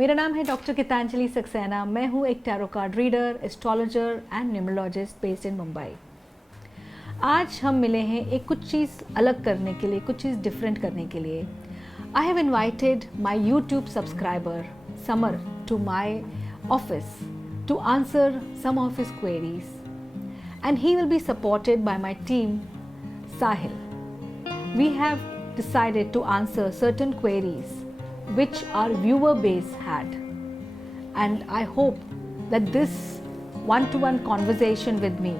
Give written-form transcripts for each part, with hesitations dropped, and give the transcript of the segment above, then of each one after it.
मेरा नाम है डॉक्टर गीतांजलि सक्सेना। मैं हूँ एक tarot card reader, astrologer and numerologist based in Mumbai. आज हम मिले हैं एक कुछ चीज़ अलग करने के लिए, कुछ चीज़ डिफरेंट करने के लिए। I have invited my YouTube subscriber Samar to my office to answer some of his queries, and he will be supported by my team Sahil. We have decided to answer certain queries which our viewer base had, and I hope that this one-to-one conversation with me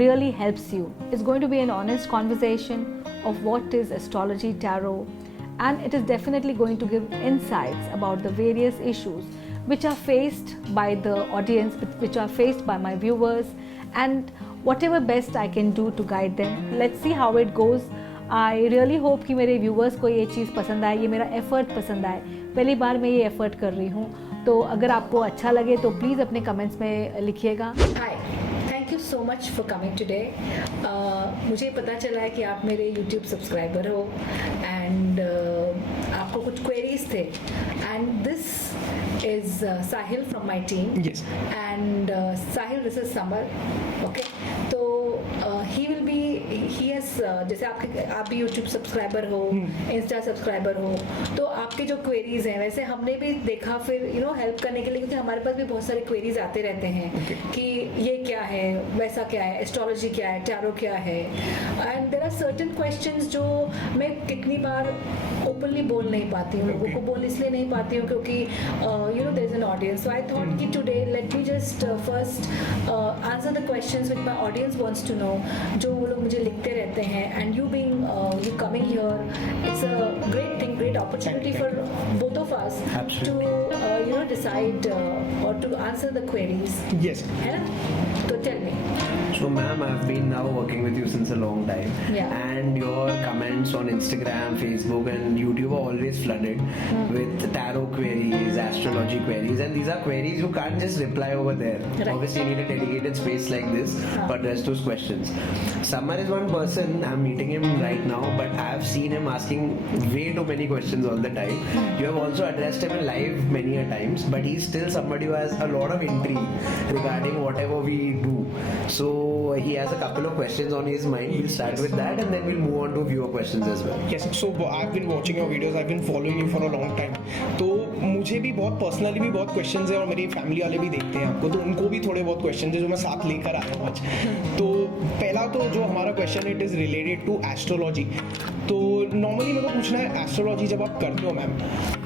really helps you. It's going to be an honest conversation of what is astrology, tarot, and it is definitely going to give insights about the various issues which are faced by the audience, which are faced by my viewers, and whatever best I can do to guide them. Let's see how it goes. I really hope कि मेरे viewers को ये चीज़ पसंद आए, ये मेरा effort पसंद आए। पहली बार मैं ये effort कर रही हूँ, तो अगर आपको अच्छा लगे तो प्लीज़ अपने comments में लिखिएगा। Hi, thank you so much for coming today. मुझे पता चला है कि आप मेरे YouTube subscriber हो and आपको कुछ queries थे, and this is Sahil from my team. Yes. And Sahil, this is Samar. Okay. तो he will be, he has जैसे आप भी YouTube सब्सक्राइबर हो, Insta सब्सक्राइबर हो, तो आपके जो क्वेरीज हैं वैसे हमने भी देखा फिर हेल्प करने के लिए, क्योंकि हमारे पास भी बहुत सारे क्वेरीज आते रहते हैं कि ये क्या है, वैसा क्या है, एस्ट्रोलॉजी क्या है, टैरो क्या है, and there are certain questions जो मैं कितनी बार ओपनली बोल नहीं पाती हूँ, लोगों को बोल इसलिए नहीं पाती हूँ क्योंकि there is an audience. So I thought कि today let me just first answer the questions which my audience wants to know, जो वो लोग मुझे लिखते रहते हैं. And you being you coming here, it's a great thing, great opportunity for both of us to decide or to answer the queries. Yes. है ना? तो tell me. So ma'am, I've been now working with you since a long time. Yeah. And your comments on Instagram, Facebook and YouTube are always flooded with tarot queries, astrology queries, and these are queries you can't just reply over there. Right. Obviously you need a dedicated space like this to address those questions. Samar is one person, I'm meeting him right now, but I have seen him asking way too many questions all the time. You have also addressed him in live many a times, but he's still somebody who has a lot of intrigue regarding whatever we do. So he has a couple of questions on his mind. We'll start with that and then we'll move on to viewer questions as well. Yes, so I've been watching your videos, I've been following you for a long time. तो मुझे भी बहुत personally भी बहुत questions हैं और मेरी family वाले भी देखते हैं आपको, तो उनको भी थोड़े बहुत क्वेश्चंस हैं जो मैं साथ लेकर आया हूँ आज. तो पहला तो जो हमारा क्वेश्चन है, it is related to astrology. तो नॉर्मली मेरे को पूछना है, एस्ट्रोलॉजी जब आप करते हो मैम,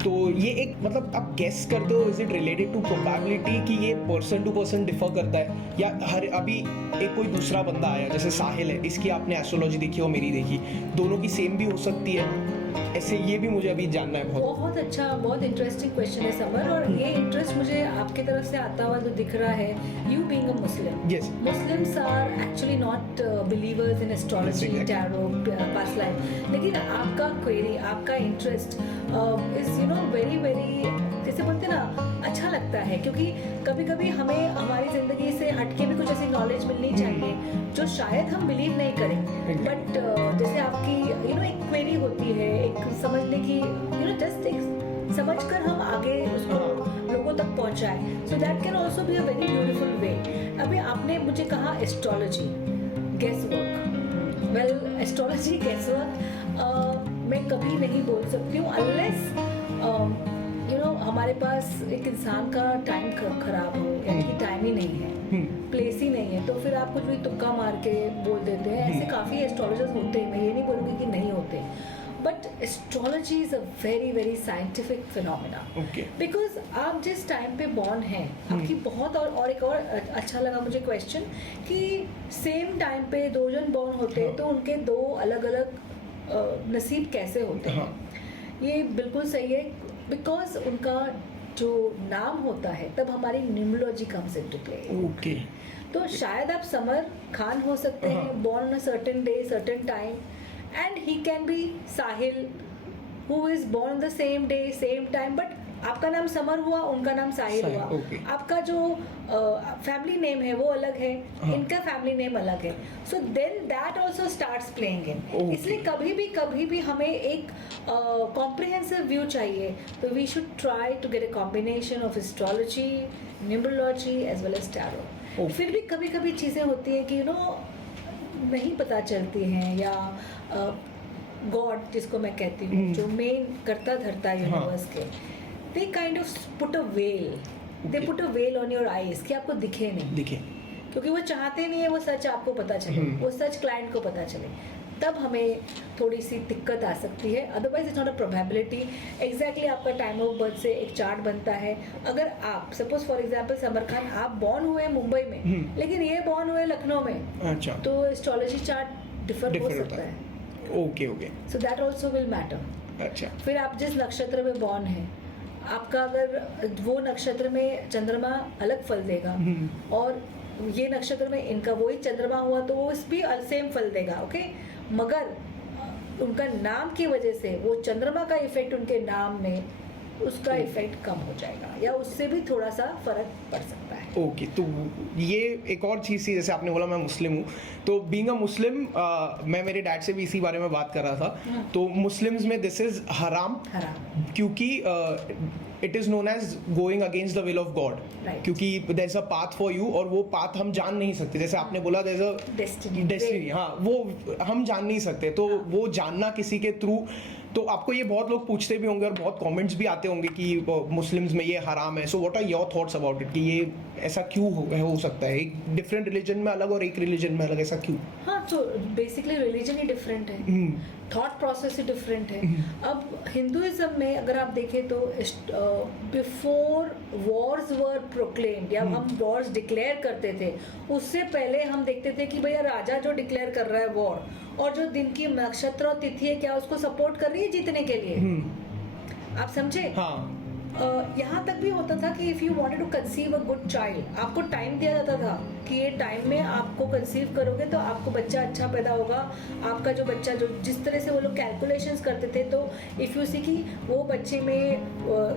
तो ये एक मतलब आप गेस करते हो, is it related to probability कि ये पर्सन टू पर्सन डिफर करता है, या हर अभी एक कोई दूसरा बंदा आया जैसे साहिल है, इसकी आपने एस्ट्रोलॉजी देखी और मेरी देखी, दोनों की सेम भी हो सकती है, ऐसे ये भी मुझे अभी जानना है. बहुत अच्छा, बहुत इंटरेस्टिंग क्वेश्चन है समर, और ये इंटरेस्ट मुझे आपकी तरफ से आता हुआ जो दिख रहा है. You being a Muslim, Yes. Muslims are actually not believers in astrology, Yes, exactly. tarot, past life. लेकिन आपका क्वेरी, आपका इंटरेस्ट इज वेरी वेरी, जैसे बोलते हैं ना, अच्छा लगता है, क्योंकि कभी कभी हमें हमारी ज़िंदगी से हटके भी कुछ ऐसी नॉलेज मिलनी चाहिए जो शायद हम बिलीव नहीं करें, बट जैसे आपकी एक क्वेरी होती है, एक समझने की, जस्ट एक समझकर हम आगे उसको लोगों तक पहुंचाएं. So that can also be a very beautiful way. अभी आपने मुझे कहा astrology, guess work. Well, astrology, guess work मैं कभी नहीं बोल सकती हूँ अनलेस हमारे पास एक इंसान का टाइम खराब हो, यानी कि टाइम ही नहीं है, प्लेस ही नहीं है, तो फिर आप कुछ भी तुक्का मार के बोल देते हैं. ऐसे काफ़ी एस्ट्रोलॉजर्स होते हैं, मैं ये नहीं बोलूँगी कि नहीं होते, but astrology is a very very scientific phenomena. Because आप जिस टाइम पे बॉर्न हैं, आपकी बहुत, और एक और अच्छा लगा मुझे क्वेश्चन कि सेम टाइम पे दो जन बॉर्न होते हैं, तो उनके दो अलग अलग नसीब कैसे होते हैं. ये बिल्कुल सही है, बिकॉज उनका जो नाम होता है तब हमारी numerology comes into play. Okay. तो शायद आप समर खान हो सकते हैं, born on a certain day, certain time, and he can be Sahil, who is born the same day, same time, but आपका नाम समर हुआ, उनका नाम साहिल साहिल, हुआ, okay. आपका जो फैमिली नेम है वो अलग है, हाँ. इनका फैमिली नेम अलग है, so then that also starts playing in. Okay. इसलिए कभी भी हमें एक कॉम्प्रिहेंसिव व्यू चाहिए, तो we should try to get a combination of astrology, numerology as well as tarot. Okay. फिर भी कभी चीज़ें होती हैं कि नहीं पता चलती हैं, या गॉड जिसको मैं कहती हूँ, जो मेन करता धरता है यूनिवर्स के, they kind of put a well, they put a well on your eyes कि आपको दिखे नहीं, दिखे, क्योंकि वो चाहते नहीं है वो सच आपको पता चले, वो सच क्लाइंट को पता चले, तब हमें थोड़ी सी दिक्कत आ सकती है. Otherwise it's not a probability. Exactly आपका टाइम ऑफ बर्थ से एक चार्ट बनता है. अगर आप suppose for example summer Khan, आप बॉर्न हुए मुंबई में, लेकिन ये बॉर्न हुए लखनऊ में, अच्छा, तो एस्ट्रोलॉजी चार्ट डिफर हो सकता है. Okay okay, so that also will matter. अच्छा, फिर आप जिस नक्षत्र में बॉर्न है, आपका अगर वो नक्षत्र में चंद्रमा अलग फल देगा, और ये नक्षत्र में इनका वही चंद्रमा हुआ, तो वो इस भी सेम फल देगा. ओके, मगर उनका नाम की वजह से वो चंद्रमा का इफेक्ट उनके नाम में, उसका इफेक्ट कम हो जाएगा, या उससे भी थोड़ा सा फर्क पड़ सकता है. ओके. तो ये एक और चीज़ थी, जैसे आपने बोला मैं मुस्लिम हूँ, तो बीइंग अ मुस्लिम, मैं मेरे डैड से भी इसी बारे में बात कर रहा था. तो मुस्लिम्स में दिस इज हराम, क्योंकि it is known as going against the will of God, क्योंकि there is a path for you, और वो पाथ हम जान नहीं सकते. जैसे आपने बोला देयर इज अ डेस्टिनी, हाँ, वो हम जान नहीं सकते. तो वो जानना किसी के थ्रू, तो आपको ये बहुत लोग पूछते भी होंगे और बहुत कमेंट्स भी आते होंगे कि मुस्लिम्स में ये हराम है. So what are your thoughts about it, कि ये ऐसा क्यों हो सकता है, एक डिफरेंट रिलीजन में अलग और एक रिलीजन में अलग, ऐसा क्यों? हाँ, तो बेसिकली रिलीजन ही डिफरेंट है, थॉट प्रोसेस ही डिफरेंट है. अब हिंदुइज्म में अगर आप देखें तो बिफोर वॉर्स वर प्रोक्लेम्ड, या हम वॉर्स डिक्लेयर करते थे, उससे पहले हम देखते थे कि भैया राजा जो डिक्लेयर कर रहा है वॉर, और जो दिन की नक्षत्र और तिथि है, क्या उसको सपोर्ट कर रही है जीतने के लिए. आप समझे? हाँ. यहाँ तक भी होता था कि if you wanted to conceive a good child, आपको टाइम दिया जाता था कि ये टाइम में आपको कंसीव करोगे तो आपको बच्चा अच्छा पैदा होगा. आपका जो बच्चा, जो जिस तरह से वो लोग कैलकुलेशंस करते थे, तो इफ़ यू सी कि वो बच्चे में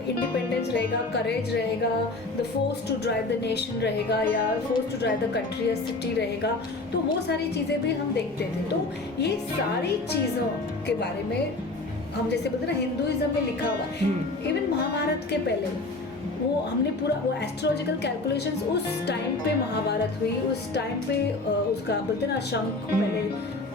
इंडिपेंडेंस रहेगा, करेज रहेगा, the force to drive the nation रहेगा, या force to drive the country या सिटी रहेगा, तो वो सारी चीज़ें भी हम देखते थे. तो ये सारी चीज़ों के बारे में हम जैसे बोलते हैं ना, हिंदुइज्म में लिखा हुआ, इवन महाभारत के पहले वो हमने पूरा वो एस्ट्रोलॉजिकल कैलकुलेशंस, उस टाइम पे महाभारत हुई, उस टाइम पे उसका बोलते ना शंख पहले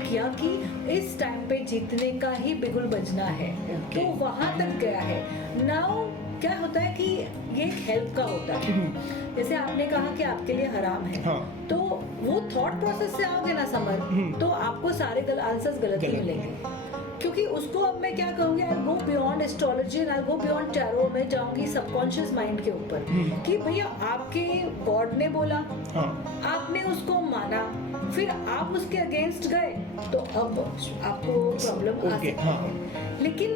किया कि इस टाइम पे जीतने का ही बिगुल बजना है. तो वहां तक गया है. नाउ क्या होता है कि ये एक हेल्प का होता है. जैसे आपने कहा कि आपके लिए हराम है, हाँ. तो वो थॉट प्रोसेस से आओगे ना समर, तो आपको सारे आंसर्स गलत ही मिलेंगे. क्योंकि उसको अब मैं क्या कहूँगी, I go beyond astrology and I go beyond tarot, में जाऊंगी सबकॉन्शियस माइंड के ऊपर, कि भैया आपके गॉड ने बोला, हाँ. आपने उसको माना, फिर आप उसके अगेंस्ट गए, तो अब आपको प्रॉब्लम आ सकती है. लेकिन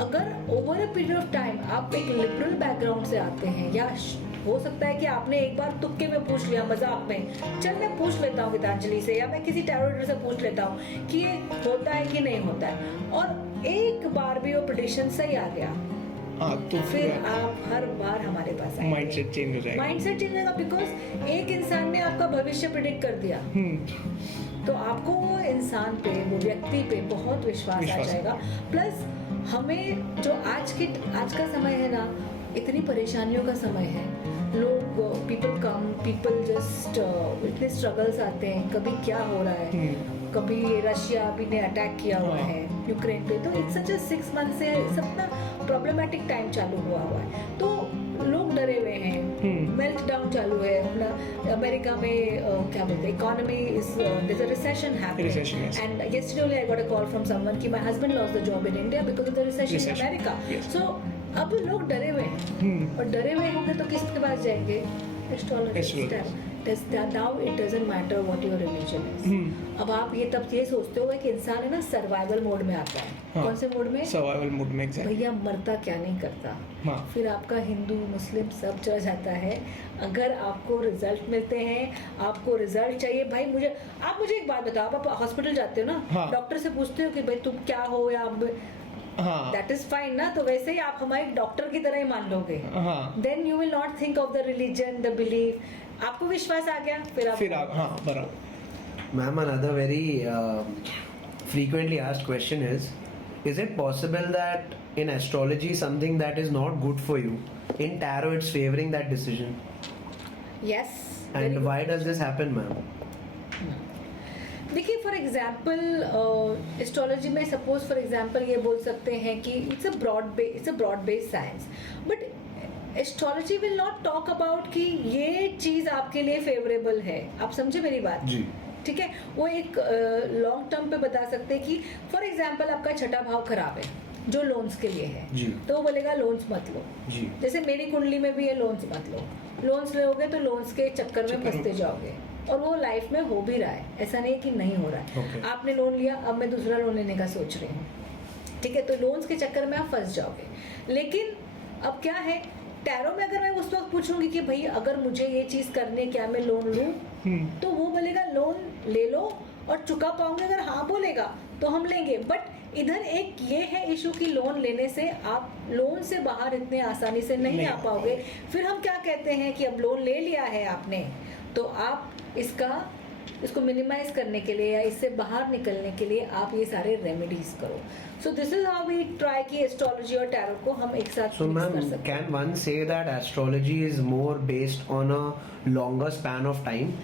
अगर over a period of time आप एक लिबरल बैकग्राउंड से आते हैं, या हो सकता है कि आपने एक बार तुक्के में पूछ लिया, मजाक में, चल मैं पूछ लेता हूँ गीतांजलि से, या मैं किसी टैरो रीडर से पूछ लेता हूँ कि ये होता है कि नहीं होता है, और एक बार भी वो प्रेडिक्शन सही आ गया, हाँ, तो फिर आप हर बार हमारे पास आएंगे. माइंडसेट चेंज हो जाएगा. माइंडसेट चेंज होगा, बिकॉज एक इंसान ने आपका भविष्य प्रेडिक्ट कर दिया, तो आपको वो इंसान पे, वो व्यक्ति पे बहुत विश्वास आ जाएगा. प्लस हमें जो आज का समय है ना, इतनी परेशानियों का समय है, लोग पीपल जस्ट इतने स्ट्रगल्स आते हैं, कभी क्या हो रहा है, कभी रशिया अभी ने अटैक किया हुआ है यूक्रेन पे, तो इट्स सच 6 मंथ से सब ना प्रॉब्लमेटिक टाइम चालू हुआ है, तो लोग डरे हुए हैं, मेल्ट डाउन चालू है अपना. अमेरिका में क्या बोलते हैं, economy is there is a recession happening, and yesterday only I got a call from someone कि my husband lost the job in India because of the recession in America. So अब लोग डरे हुए हैं, और डरे हुए होंगे तो किसके पास जाएंगे? Astrologist. Now it doesn't matter what your religion is. अब आप ये तब ये सोचते हो कि इंसान है ना सर्वाइवल मोड में आता है. हाँ, कौन से मोड में? सर्वाइवल मोड में. भैया मरता क्या नहीं करता. हाँ. फिर आपका हिंदू मुस्लिम सब चला जाता है. अगर आपको रिजल्ट मिलते हैं, आपको रिजल्ट चाहिए, भाई मुझे एक बात बताओ, आप हॉस्पिटल जाते हो ना, हाँ. डॉक्टर से पूछते हो कि भाई तुम क्या हो, या हाँ। दैट इज फाइन ना, तो वैसे ही आप हमारे डॉक्टर की तरह ही मान लोगे, हाँ। Then you will not think of the religion, the belief, आपको विश्वास आ गया फिर आप हाँ बराबर। Ma'am, another very frequently asked question is it possible that in astrology something that is not good for you, in tarot it's favoring that decision? Yes. And why does this happen, ma'am? देखिए for example astrology में suppose for example ये बोल सकते हैं कि it's a broad based science, but astrology will not talk about कि ये चीज आपके लिए फेवरेबल है। आप समझे मेरी बात? जी। ठीक है, वो एक लॉन्ग टर्म पे बता सकते हैं कि फॉर एग्जाम्पल आपका छठा भाव खराब है जो लोन्स के लिए है, जी। तो वो बोलेगा लोन्स मत लो। जी। जैसे मेरी कुंडली में भी है लोन्स मत लो, लोन्स लोगे तो लोन्स के चक्कर में फंसते जाओगे, और वो लाइफ में हो भी रहा है, ऐसा नहीं है कि नहीं हो रहा है। Okay. आपने लोन लिया, अब मैं दूसरा लोन लेने का सोच रही हूँ, ठीक है, तो लोन्स के चक्कर में आप फंस जाओगे। लेकिन अब क्या है, टैरो में अगर मैं उस वक्त पूछूंगी कि भाई अगर मुझे ये चीज करने क्या मैं लोन लूं, तो वो बोलेगा लोन ले लो और चुका पाओगे, अगर हाँ बोलेगा तो हम लेंगे। बट इधर एक ये है इशू कि लोन लेने से आप लोन से बाहर इतने आसानी से नहीं आ पाओगे। फिर हम क्या कहते हैं कि अब लोन ले लिया है आपने, तो आप इसको मिनिमाइज करने के लिए या इससे बाहर निकलने के लिए आप ये सारे रेमेडीज करो। So this is how we try कि एस्ट्रोलॉजी और टैरो को हम एक साथ So, मिक्स कर ma'am, सकते हैं। can one say that astrology is more based on a longer span of time,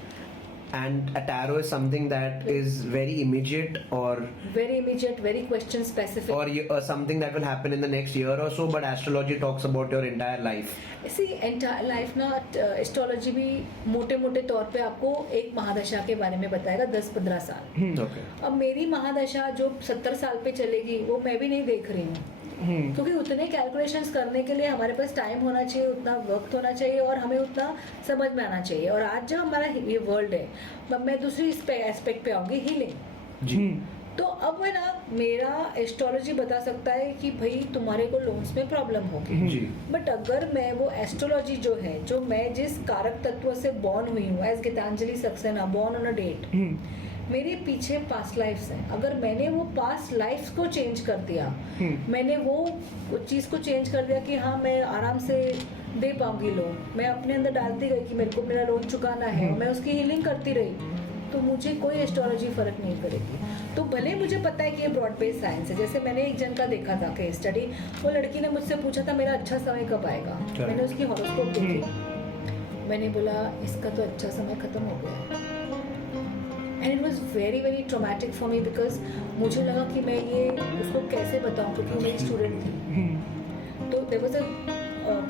and a tarot is something that is very immediate, or very immediate, very question specific, something that will happen in the next year or so, but astrology talks about your entire life? इसी entire life ना astrology भी मोटे मोटे तौर पे आपको एक महादशा के बारे में बताएगा 10-15 साल। Okay. अब मेरी महादशा जो 70 साल पे चलेगी वो मैं भी नहीं देख रही हूँ, क्योंकि उतने कैलकुलेशंस करने के लिए हमारे पास टाइम होना चाहिए, उतना वक्त होना चाहिए और हमें उतना समझ में आना चाहिए। और आज जो हमारा ये वर्ल्ड है, अब मैं दूसरी एस्पेक्ट पे आऊंगी, हीलिंग। जी। तो अब है ना, मेरा एस्ट्रोलॉजी बता सकता है कि भाई तुम्हारे को लोन्स में प्रॉब्लम होगी, जी। बट अगर मैं वो एस्ट्रोलॉजी जो है, जो मैं जिस कारक तत्व से बॉर्न हुई हूँ as Geetanjali Saxena, born on a date, मेरे पीछे पास्ट लाइफ्स हैं, अगर मैंने वो पास्ट लाइफ्स को चेंज कर दिया, मैंने वो चीज को चेंज कर दिया कि हाँ मैं आराम से दे पाऊंगी लोन, मैं अपने अंदर डालती गई कि मेरे को मेरा लोन चुकाना है, मैं उसकी हीलिंग करती रही, तो मुझे कोई एस्ट्रोलॉजी फर्क नहीं करेगी। तो भले मुझे पता है कि ये ब्रॉड बेस्ड साइंस है। जैसे मैंने एक जन का देखा था केस स्टडी, वो लड़की ने मुझसे पूछा था मेरा अच्छा समय कब आएगा, मैंने उसकी हॉरोस्कोप देखी, मैंने बोला इसका तो अच्छा समय खत्म हो गया है। And it was very very traumatic for me, because मुझे लगा कि मैं ये उसको कैसे बताऊँ, क्योंकि वो मेरी स्टूडेंट थी, तो देयर वाज अ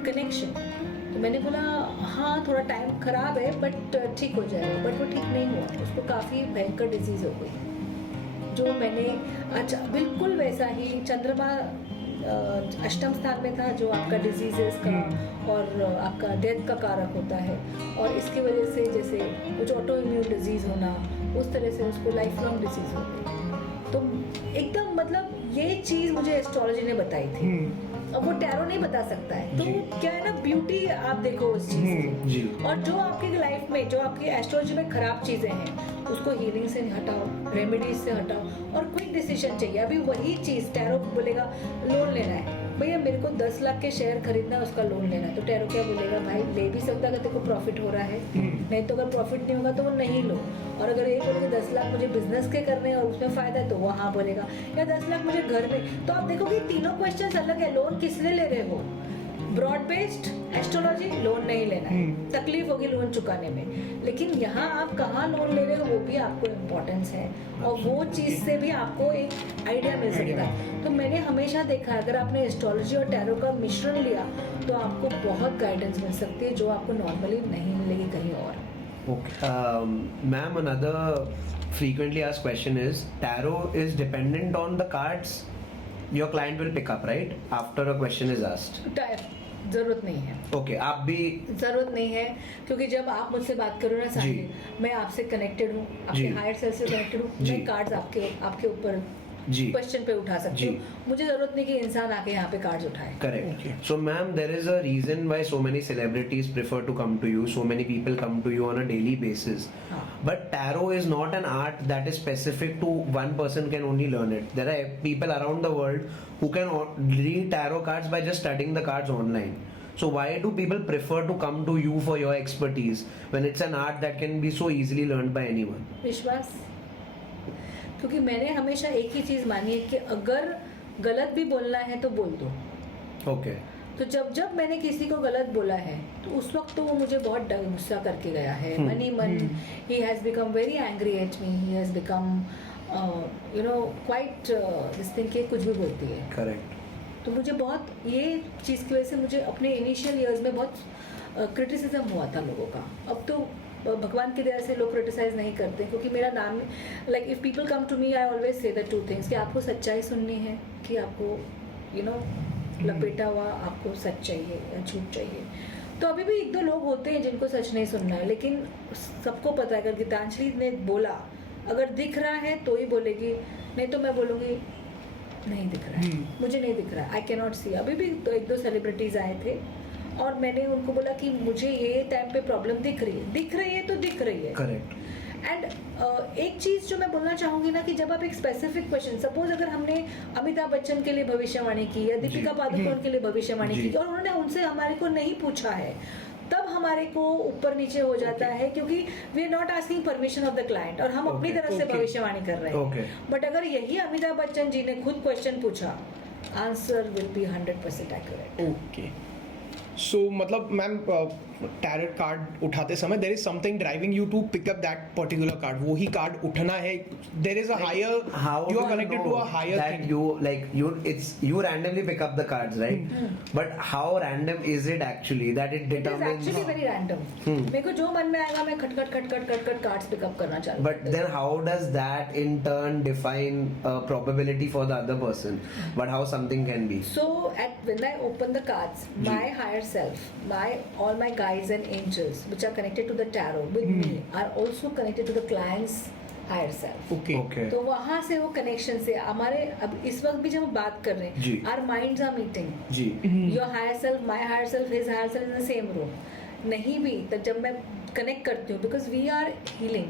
कनेक्शन। तो मैंने बोला हाँ थोड़ा टाइम खराब है बट ठीक हो जाएगा, बट वो ठीक नहीं हुआ, उसको काफ़ी भयंकर डिजीज़ हो गई। जो मैंने अच्छा बिल्कुल वैसा ही, चंद्रमा अष्टम स्थान में था, जो आपका डिजीजेस का और आपका डेथ का कारक होता है, और इसकी वजह से जैसे कुछ ऑटो इम्यून डिजीज होना, उस तरह से उसको लाइफ लॉन्ग डिजीज हो गई। तो एकदम मतलब ये चीज़ मुझे एस्ट्रोलॉजी ने बताई थी, अब वो टैरो नहीं बता सकता है। तो क्या है ना, ब्यूटी आप देखो उस चीज की, और जो आपकी लाइफ में, जो आपकी एस्ट्रोलॉजी में खराब चीजें हैं, उसको हीलिंग से हटाओ, रेमेडीज से हटाओ, और क्विक डिसीजन चाहिए। अभी वही चीज टैरो बोलेगा लोन लेना है, भैया मेरे को 10 लाख के शेयर खरीदना है, उसका लोन लेना है, तो टैरो क्या बोलेगा, भाई ले भी सकता अगर तेरे को प्रॉफिट हो रहा है, नहीं तो अगर प्रॉफिट नहीं होगा तो वो नहीं लो। और अगर ये बोलेगा 10 लाख मुझे बिजनेस के करने हैं और उसमें फायदा है, तो वो हाँ बोलेगा, या 10 लाख मुझे घर में। तो आप देखोगे तीनों क्वेश्चंस अलग है। लोन किस लिए ले रहे हो, ब्रॉड बेस्ड एस्ट्रोलॉजी, लोन नहीं लेना है, तकलीफ होगी लोन चुकाने में, लेकिन यहाँ आप कहाँ लोन ले रहे हो वो भी आपको इम्पोर्टेंस है, और वो चीज से भी आपको एक आइडिया मिल सकता है। तो मैंने हमेशा देखा है, अगर आपने एस्ट्रोलॉजी और टैरो का मिश्रण लिया तो आपको बहुत गाइडेंस मिल सकती है, जो आपको नॉर्मली नहीं मिलेगी कहीं और। Okay. Ma'am, another frequently asked question is, tarot is dependent on the cards your client will pick up, right? After a question is asked. जरूरत नहीं है। Okay, आप भी जरूरत नहीं है, क्योंकि जब आप मुझसे बात करो ना साहिल, मैं आपसे कनेक्टेड हूँ, आपके हायर सेल्फ से कनेक्टेड हूँ, मैं कार्ड्स आपके ऊपर जी। क्वेश्चन पे उठा सकती जी। हूँ, मुझे जरूरत नहीं कि इंसान आके यहाँ पे कार्ड्स उठाए. Correct. Okay. So, ma'am, there is a reason why so many celebrities prefer to come to you. So many people come to you on a daily basis. हाँ. But tarot is not an art that is specific to one person can only learn it. There are people around the world who can read tarot cards by just studying the cards online. So why do people prefer to come to you for your expertise when it's an art that can be so easily learned by anyone? विश्वास. क्योंकि मैंने हमेशा एक ही चीज मानी है कि अगर गलत भी बोलना है तो बोल दो. Okay. तो जब मैंने किसी को गलत बोला है तो उस वक्त तो वो मुझे बहुत गुस्सा करके गया है. मन he has become very angry at me. He has become quite this thing के कुछ भी बोलती है. Correct. तो मुझे बहुत ये चीज़ की वजह से मुझे अपने इनिशियल ईयर्स में बहुत क्रिटिसिज्म हुआ था लोगों का. अब तो भगवान की दया से लोग क्रिटिसाइज नहीं करते क्योंकि मेरा नाम like if people come to me I always say the two things कि आपको सच्चाई सुननी है कि आपको लपेटा हुआ आपको सच चाहिए या झूठ चाहिए. तो अभी भी एक दो लोग होते हैं जिनको सच नहीं सुनना है, लेकिन सबको पता है अगर गीतांजलि ने बोला अगर दिख रहा है तो ही बोलेगी, नहीं तो मैं बोलूँगी नहीं दिख रहा है, मुझे नहीं दिख रहा है, आई कैन नॉट सी. अभी भी तो एक दो सेलिब्रिटीज आए थे और मैंने उनको बोला कि मुझे ये टाइम पे प्रॉब्लम दिख रही है तो दिख रही है. Correct. एंड एक चीज जो मैं बोलना चाहूंगी ना कि जब आप एक स्पेसिफिक क्वेश्चन, सपोज अगर हमने अमिताभ बच्चन के लिए भविष्यवाणी की या दीपिका पादुकोण के लिए भविष्यवाणी की और उन्होंने उनसे हमारे को नहीं पूछा है, तब हमारे को ऊपर नीचे हो जाता है क्योंकि we are not asking permission of the client और हम अपनी तरफ से भविष्यवाणी कर रहे हैं. बट अगर यही अमिताभ बच्चन जी ने खुद क्वेश्चन पूछा, answer will be 100% accurate. Okay. So मतलब मैम टैरेट कार्ड उठाते समय there is something driving you to pick up that particular card. वो ही कार्ड उठना है. There is a higher, you are connected to a higher thing. You randomly pick up the cards, right? But how random is it actually that it it is determines? Actually very random. मेरे को जो मन में आएगा मैं खट cards pickup करना चाहती हूँ. But then how does that in turn define a probability for the other person? But how something can be? So when I open the cards, my higher self, all my guides and angels which are connected to the tarot with me are also connected to the client's higher self. Okay. तो वहाँ से वो connection से हमारे अब इस वक्त भी जब हम बात कर रहे जी. हैं, our minds are meeting. Ji. Your higher self, my higher self, his higher self in the same room. नहीं भी तो जब मैं कनेक्ट करती हूँ because we are healing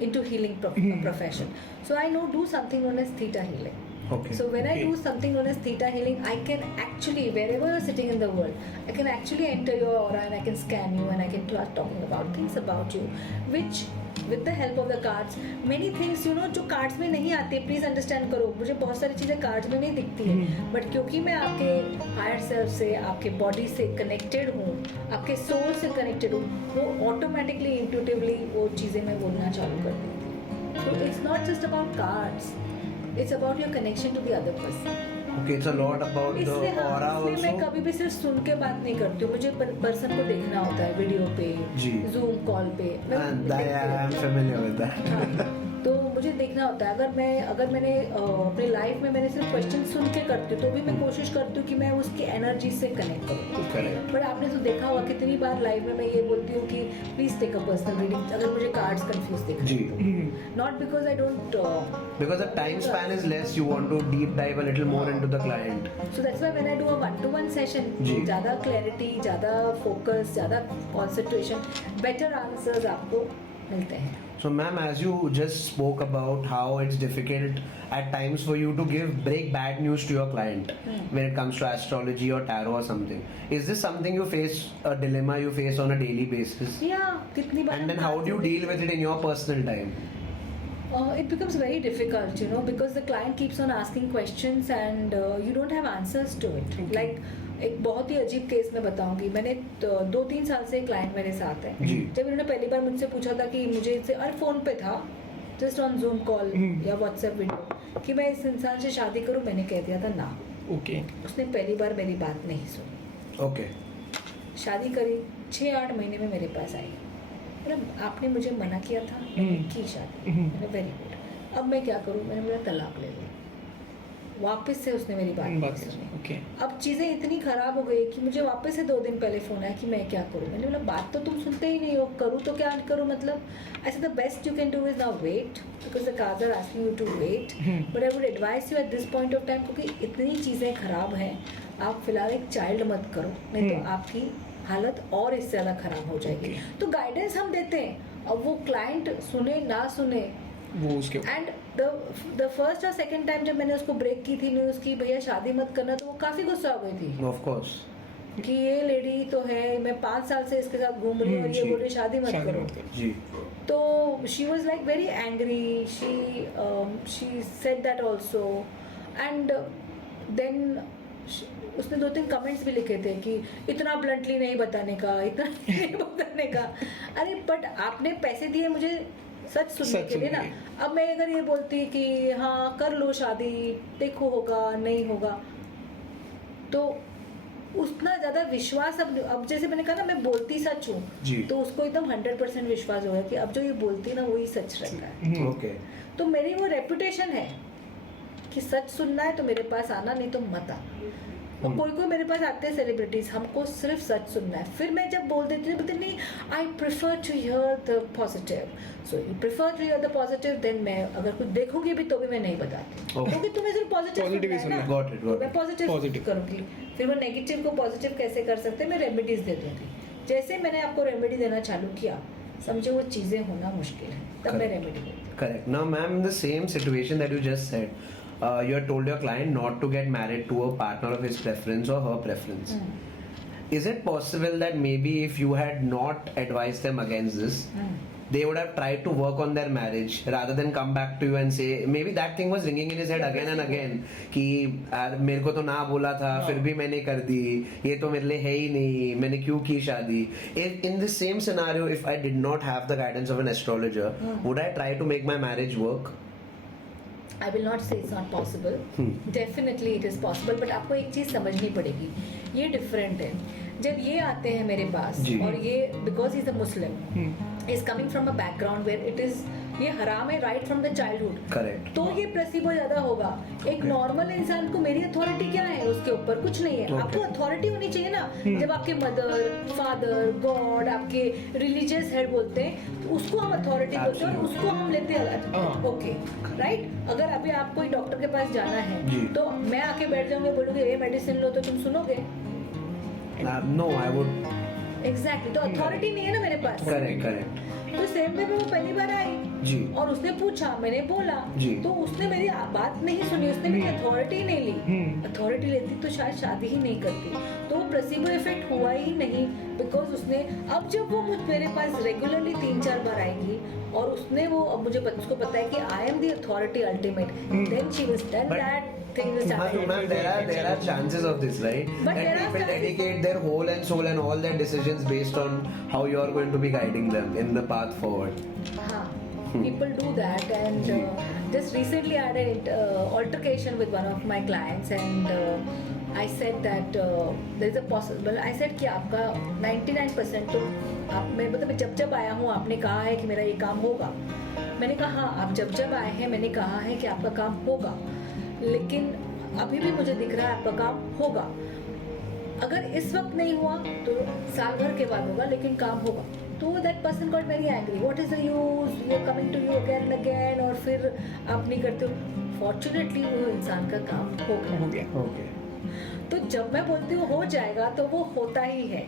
into healing profession. So I know do something known as theta healing. Okay. So when I Okay. do something known as theta healing, I can actually, wherever you're sitting in the world, I can actually enter your aura and I can scan you and I can start talking about things about you, which with the help of the cards, many things जो cards में नहीं आती है, please understand करो. मुझे बहुत सारी चीज़ें cards में नहीं दिखती है, but क्योंकि मैं आपके higher self से, आपके body से connected हूँ, आपके soul से connected हूँ, वो automatically, intuitively वो चीज़ें मैं बोलना चालू कर देती हूँ. So it's not just about cards. It's about your connection to the other person. Okay, it's a lot about the इसलिए aura इसलिए मैं also. कभी भी सिर्फ सुन के बात नहीं करती हूँ. मुझे पर्सन को देखना होता है वीडियो पे, जी. जूम कॉल पे. And I am familiar with that. हाँ, तो मुझे देखना होता है. अगर मैंने अपने लाइफ में मैंने सिर्फ क्वेश्चन सुन के करती हूँ तो भी मैं कोशिश करती हूँ कि मैं उसकी एनर्जी से कनेक्ट करूँ. Correct. बट आपने तो देखा होगा कितनी बार लाइव में मैं ये बोलती हूँ कि please take a personal reading अगर मुझे कार्ड्स कंफ्यूज दिख जी. Not because I don't. Because the time span is less, you want to deep dive a little more into the client. So that's why when I do a one-to-one session, जी. ज़्यादा clarity, ज़्यादा focus, ज़्यादा concentration, better answers आपको मिलते हैं. So, ma'am, as you just spoke about how it's difficult at times for you to break bad news to your client when it comes to astrology or tarot or something. Is this something you face, a dilemma you face on a daily basis? Yeah, कितनी बार. And then how do you deal with it in your personal time? It becomes very difficult, because the client keeps on asking questions and you don't have answers to it. Okay. Like एक बहुत ही अजीब case मैं बताऊंगी. मैंने 2-3 साल से client मेरे साथ है. जी. जब इन्होंने पहली बार मुझसे पूछा था कि मुझे इससे और फोन पे था जस्ट ऑन जूम कॉल या व्हाट्सएप वीडियो कि मैं इस इंसान से शादी करूं, मैंने कह दिया था ना. ओके. उसने पहली बार मेरी बात नहीं सुनी. Okay. शादी करी, 6-8 महीने में मेरे पास आई. मतलब आपने मुझे मना किया था, मैंने की शादी. मैंने वेरी गुड. अब मैं क्या करूं? मैंने मेरा तलाक ले लिया. वापस से उसने मेरी बात नहीं सुनी. ओके. अब चीज़ें इतनी ख़राब हो गई कि मुझे वापस से 2 दिन पहले फ़ोन आया कि मैं क्या करूं. मैंने बोला बात तो तुम सुनते ही नहीं हो, करूं तो क्या करूं. मतलब I said the best you can do is now wait because the cards are asking you to wait. But I would advise you at this point of time, क्योंकि इतनी चीज़ें खराब हैं, आप फिलहाल एक चाइल्ड मत करो, नहीं तो आपकी हालत और इससे ज़्यादा खराब हो जाएगी. तो गाइडेंस हम देते हैं, अब वो क्लाइंट सुने ना सुने वो उसके एंड द फर्स्ट और सेकंड टाइम जब मैंने उसको ब्रेक की थी न्यूज़ की भैया शादी मत करना, तो वो काफ़ी गुस्सा हो गई थी ऑफ कोर्स कि ये लेडी तो है, मैं 5 साल से इसके साथ घूम रही हूँ और ये बोल रही शादी मत करो. जी. तो she was like very angry, she said that also and then उसने 2-3 कमेंट्स भी लिखे थे कि इतना ब्लंटली नहीं बताने का, इतना नहीं बताने का. अरे बट आपने पैसे दिए मुझे सच सुनने के लिए ना. अब मैं अगर ये बोलती कि हाँ कर लो शादी, देखो होगा नहीं होगा, तो उतना ज़्यादा विश्वास अब जैसे मैंने कहा ना, मैं बोलती सच जी. हूँ, तो उसको एकदम 100% विश्वास होगा कि अब जो ये बोलती है ना वही सच रहता है. ओके. तो मेरी वो रेपुटेशन है कि सच सुनना है तो मेरे पास आना, नहीं तो मत आना. कोई कोई मेरे पास आते हैं सेलिब्रिटीज, हमको सिर्फ सच सुनना है. फिर मैं जब बोल देती हूँ बोलते नहीं, I prefer to hear the positive. So you prefer to hear the positive, then मैं अगर कुछ देखूंगी भी तो भी मैं नहीं बताती, क्योंकि तुम्हें सिर्फ पॉजिटिव सुनना है ना. Got it. मैं पॉजिटिव करूँगी, फिर वो नेगेटिव को पॉजिटिव कैसे कर सकते हैं, मैं रेमेडीज दे दूँगी. जैसे मैंने आपको रेमेडी देना चालू किया, समझे वो चीज़ें होना मुश्किल है, तब मैं रेमेडी दूँगी. Correct. Now, ma'am, in the same situation that you just said, you had told your client not to get married to a partner of his preference or her preference. Is it possible that maybe if you had not advised them against this, they would have tried to work on their marriage rather than come back to you and say, maybe that thing was ringing in his head again and again कि यार मेरे को तो ना बोला था, फिर भी मैंने कर दी, ये तो मेरे लिए है ही नहीं, मैंने क्यों की शादी. In this same scenario, if I did not have the guidance of an astrologer, would I try to make my marriage work? I will not say it's not possible. Definitely it is possible, but आपको एक चीज़ समझनी पड़ेगी, ये different है. जब ये आते हैं मेरे पास और ये because is a Muslim, is coming from a background where it is, ये हराम है right from the childhood. Correct. तो ये प्लेसिबो ज्यादा होगा. एक नॉर्मल इंसान को मेरी अथॉरिटी क्या है उसके ऊपर? कुछ नहीं है. आपको अथॉरिटी होनी चाहिए ना. जब आपके मदर, फादर, गॉड, आपके रिलीजियस हेड बोलते हैं, तो उसको हम अथॉरिटी बोलते हैं और उसको हम लेते हैं. Okay right. अगर अभी आप कोई डॉक्टर के पास जाना है तो मैं आके बैठ जाऊंगी, बोलूंगी ये मेडिसिन लो, तो तुम सुनोगे? No, I would. एग्जैक्टली. तो अथॉरिटी नहीं है ना मेरे पास. करेक्ट. तो सेम वे में वो पहली बार आई जी. और उसने पूछा, मैंने बोला जी. तो उसने मेरी बात नहीं सुनी, उसने मेरी अथॉरिटी नहीं ली. अथॉरिटी लेती तो शायद शादी ही नहीं करती. तो वो प्लेसिबो इफेक्ट हुआ ही नहीं, बिकॉज उसने अब जब वो मेरे पास रेगुलरली 3-4 बार आएगी और उसने वो अब मुझे उसको पता है कि I am the authority ultimate, then she will done that thing will start. Ma'am, there are chances of this, right? But that there are people chances. dedicate their whole and soul and all their decisions based on how you are going to be guiding them in the path forward. People do that, and just recently I had an altercation with one of my clients, and I said that there is a possible. I said कि आपका 99% तो आप मैं मतलब जब आया हूँ आपने कहा है कि मेरा ये काम होगा. मैंने कहा हाँ, आप जब आए हैं मैंने कहा है कि आपका काम होगा, लेकिन अभी भी मुझे दिख रहा है आपका काम होगा. अगर इस वक्त नहीं हुआ तो साल भर के बाद होगा, लेकिन काम होगा. तो that person got very angry. What is the use, you are coming to you again and again, और फिर आप नहीं करते हो. फॉर्चुनेटली वो इंसान का काम हो गया. Okay. तो जब मैं बोलती हूँ हो जाएगा तो वो होता ही है.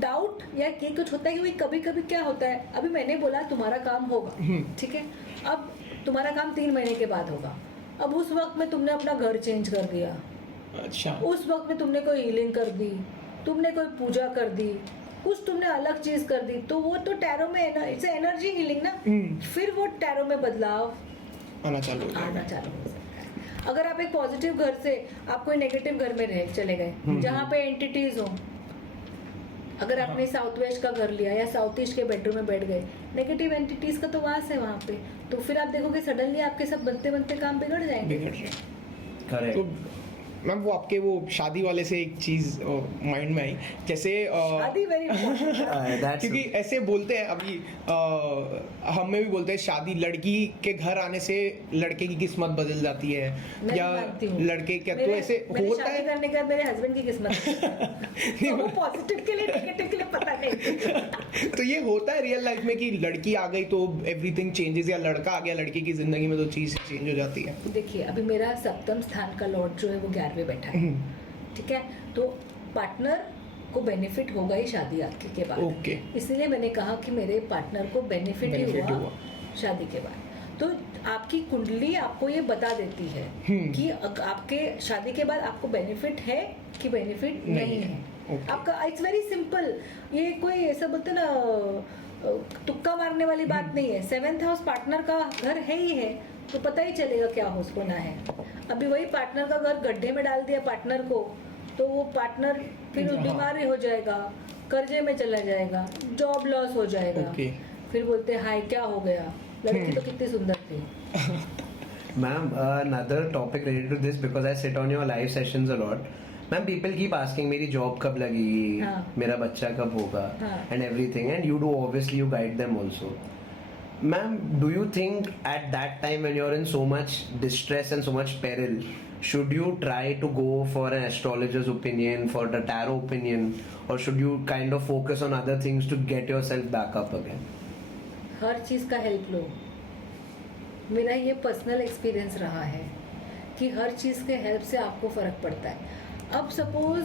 डाउट या ये कुछ होता है कि कभी कभी क्या होता है, अभी मैंने बोला तुम्हारा काम होगा, ठीक है, अब तुम्हारा काम 3 महीने के बाद होगा. अब उस वक्त में तुमने अपना घर चेंज कर दिया, अच्छा, उस वक्त में तुमने कोई हीलिंग कर दी, तुमने कोई पूजा कर दी, कुछ तुमने अलग चीज कर दी, तो वो तो टैरो में इट्स एनर्जी हीलिंग ना. फिर वो टैरो में बदलाव आना चालू हो सकता है. अगर आप एक पॉजिटिव घर से आप कोई नेगेटिव घर में रह चले गए जहाँ पे एंटिटीज हो, अगर आपने साउथ वेस्ट का घर लिया या साउथ ईस्ट के बेडरूम में बैठ गए, नेगेटिव एंटिटीज का तो वास है वहाँ पे, तो फिर आप देखोगे सडनली आपके सब बनते बनते काम बिगड़ जाएंगे. Correct. तो मैम वो आपके वो शादी वाले से एक चीज माइंड में आई, जैसे शादी वेरी That's क्योंकि ऐसे बोलते हैं अभी हमें भी बोलते हैं शादी लड़की के घर आने से लड़के की किस्मत बदल जाती है, मैं या मानती हूँ। लड़के क्या तो ऐसे होता शादी है? करने के बाद मेरे हस्बैंड की किस्मत तो वो पॉजिटिव के लिए नेगेटिव के लिए पता नहीं। तो ये होता है रियल लाइफ में कि लड़की आ गई तो एवरीथिंग चेंजेस, या लड़का आ गया लड़की की जिंदगी में तो चीज चेंज हो जाती है? देखिए अभी मेरा सप्तम स्थान का लॉर्ड जो है वो 11वें बैठा है, ठीक है, तो पार्टनर को बेनिफिट होगा ही शादी आपके के बाद। ओके। इसलिए मैंने कहा कि मेरे पार्टनर को बेनिफिट ही Benefit हुआ हुआ। शादी के बाद। तो आपकी कुंडली आपको ये बता देती है कि आपके शादी के बाद आपको बेनिफिट है कि बेनिफिट नहीं है। Okay. आपका इट्स वेरी सिंपल, ये कोई ऐसा बोलते ना तुक्का मारने वाली बात नहीं है। 7th हाउस पार्टनर का घर है ही है, तो पता ही चलेगा क्या होना है। अभी वही पार्टनर का घर गड्ढे में डाल दिया पार्टनर को, तो वो पार्टनर फिर हाँ। बीमारी हो जाएगा, कर्जे में चला जाएगा, जॉब लॉस हो जाएगा। Okay. फिर बोलते हैं हाय क्या हो गया, लड़की तो कितनी सुंदर थी। Ma'am, another topic related to this because I sit on your live sessions a lot. Ma'am, people keep asking मेरी job कब लगेगी, हाँ. मेरा बच्चा कब होगा, हाँ. and everything, and you do obviously you guide them also. Ma'am, do you think at that time when you're in so much distress and so much peril, should you try to go for an astrologer's opinion, for the tarot opinion, or should you kind of focus on other things to get yourself back up again? हर चीज़ का help लो। मेरा ये personal experience रहा है कि हर चीज़ के help से आपको फ़र्क पड़ता है। अब सपोज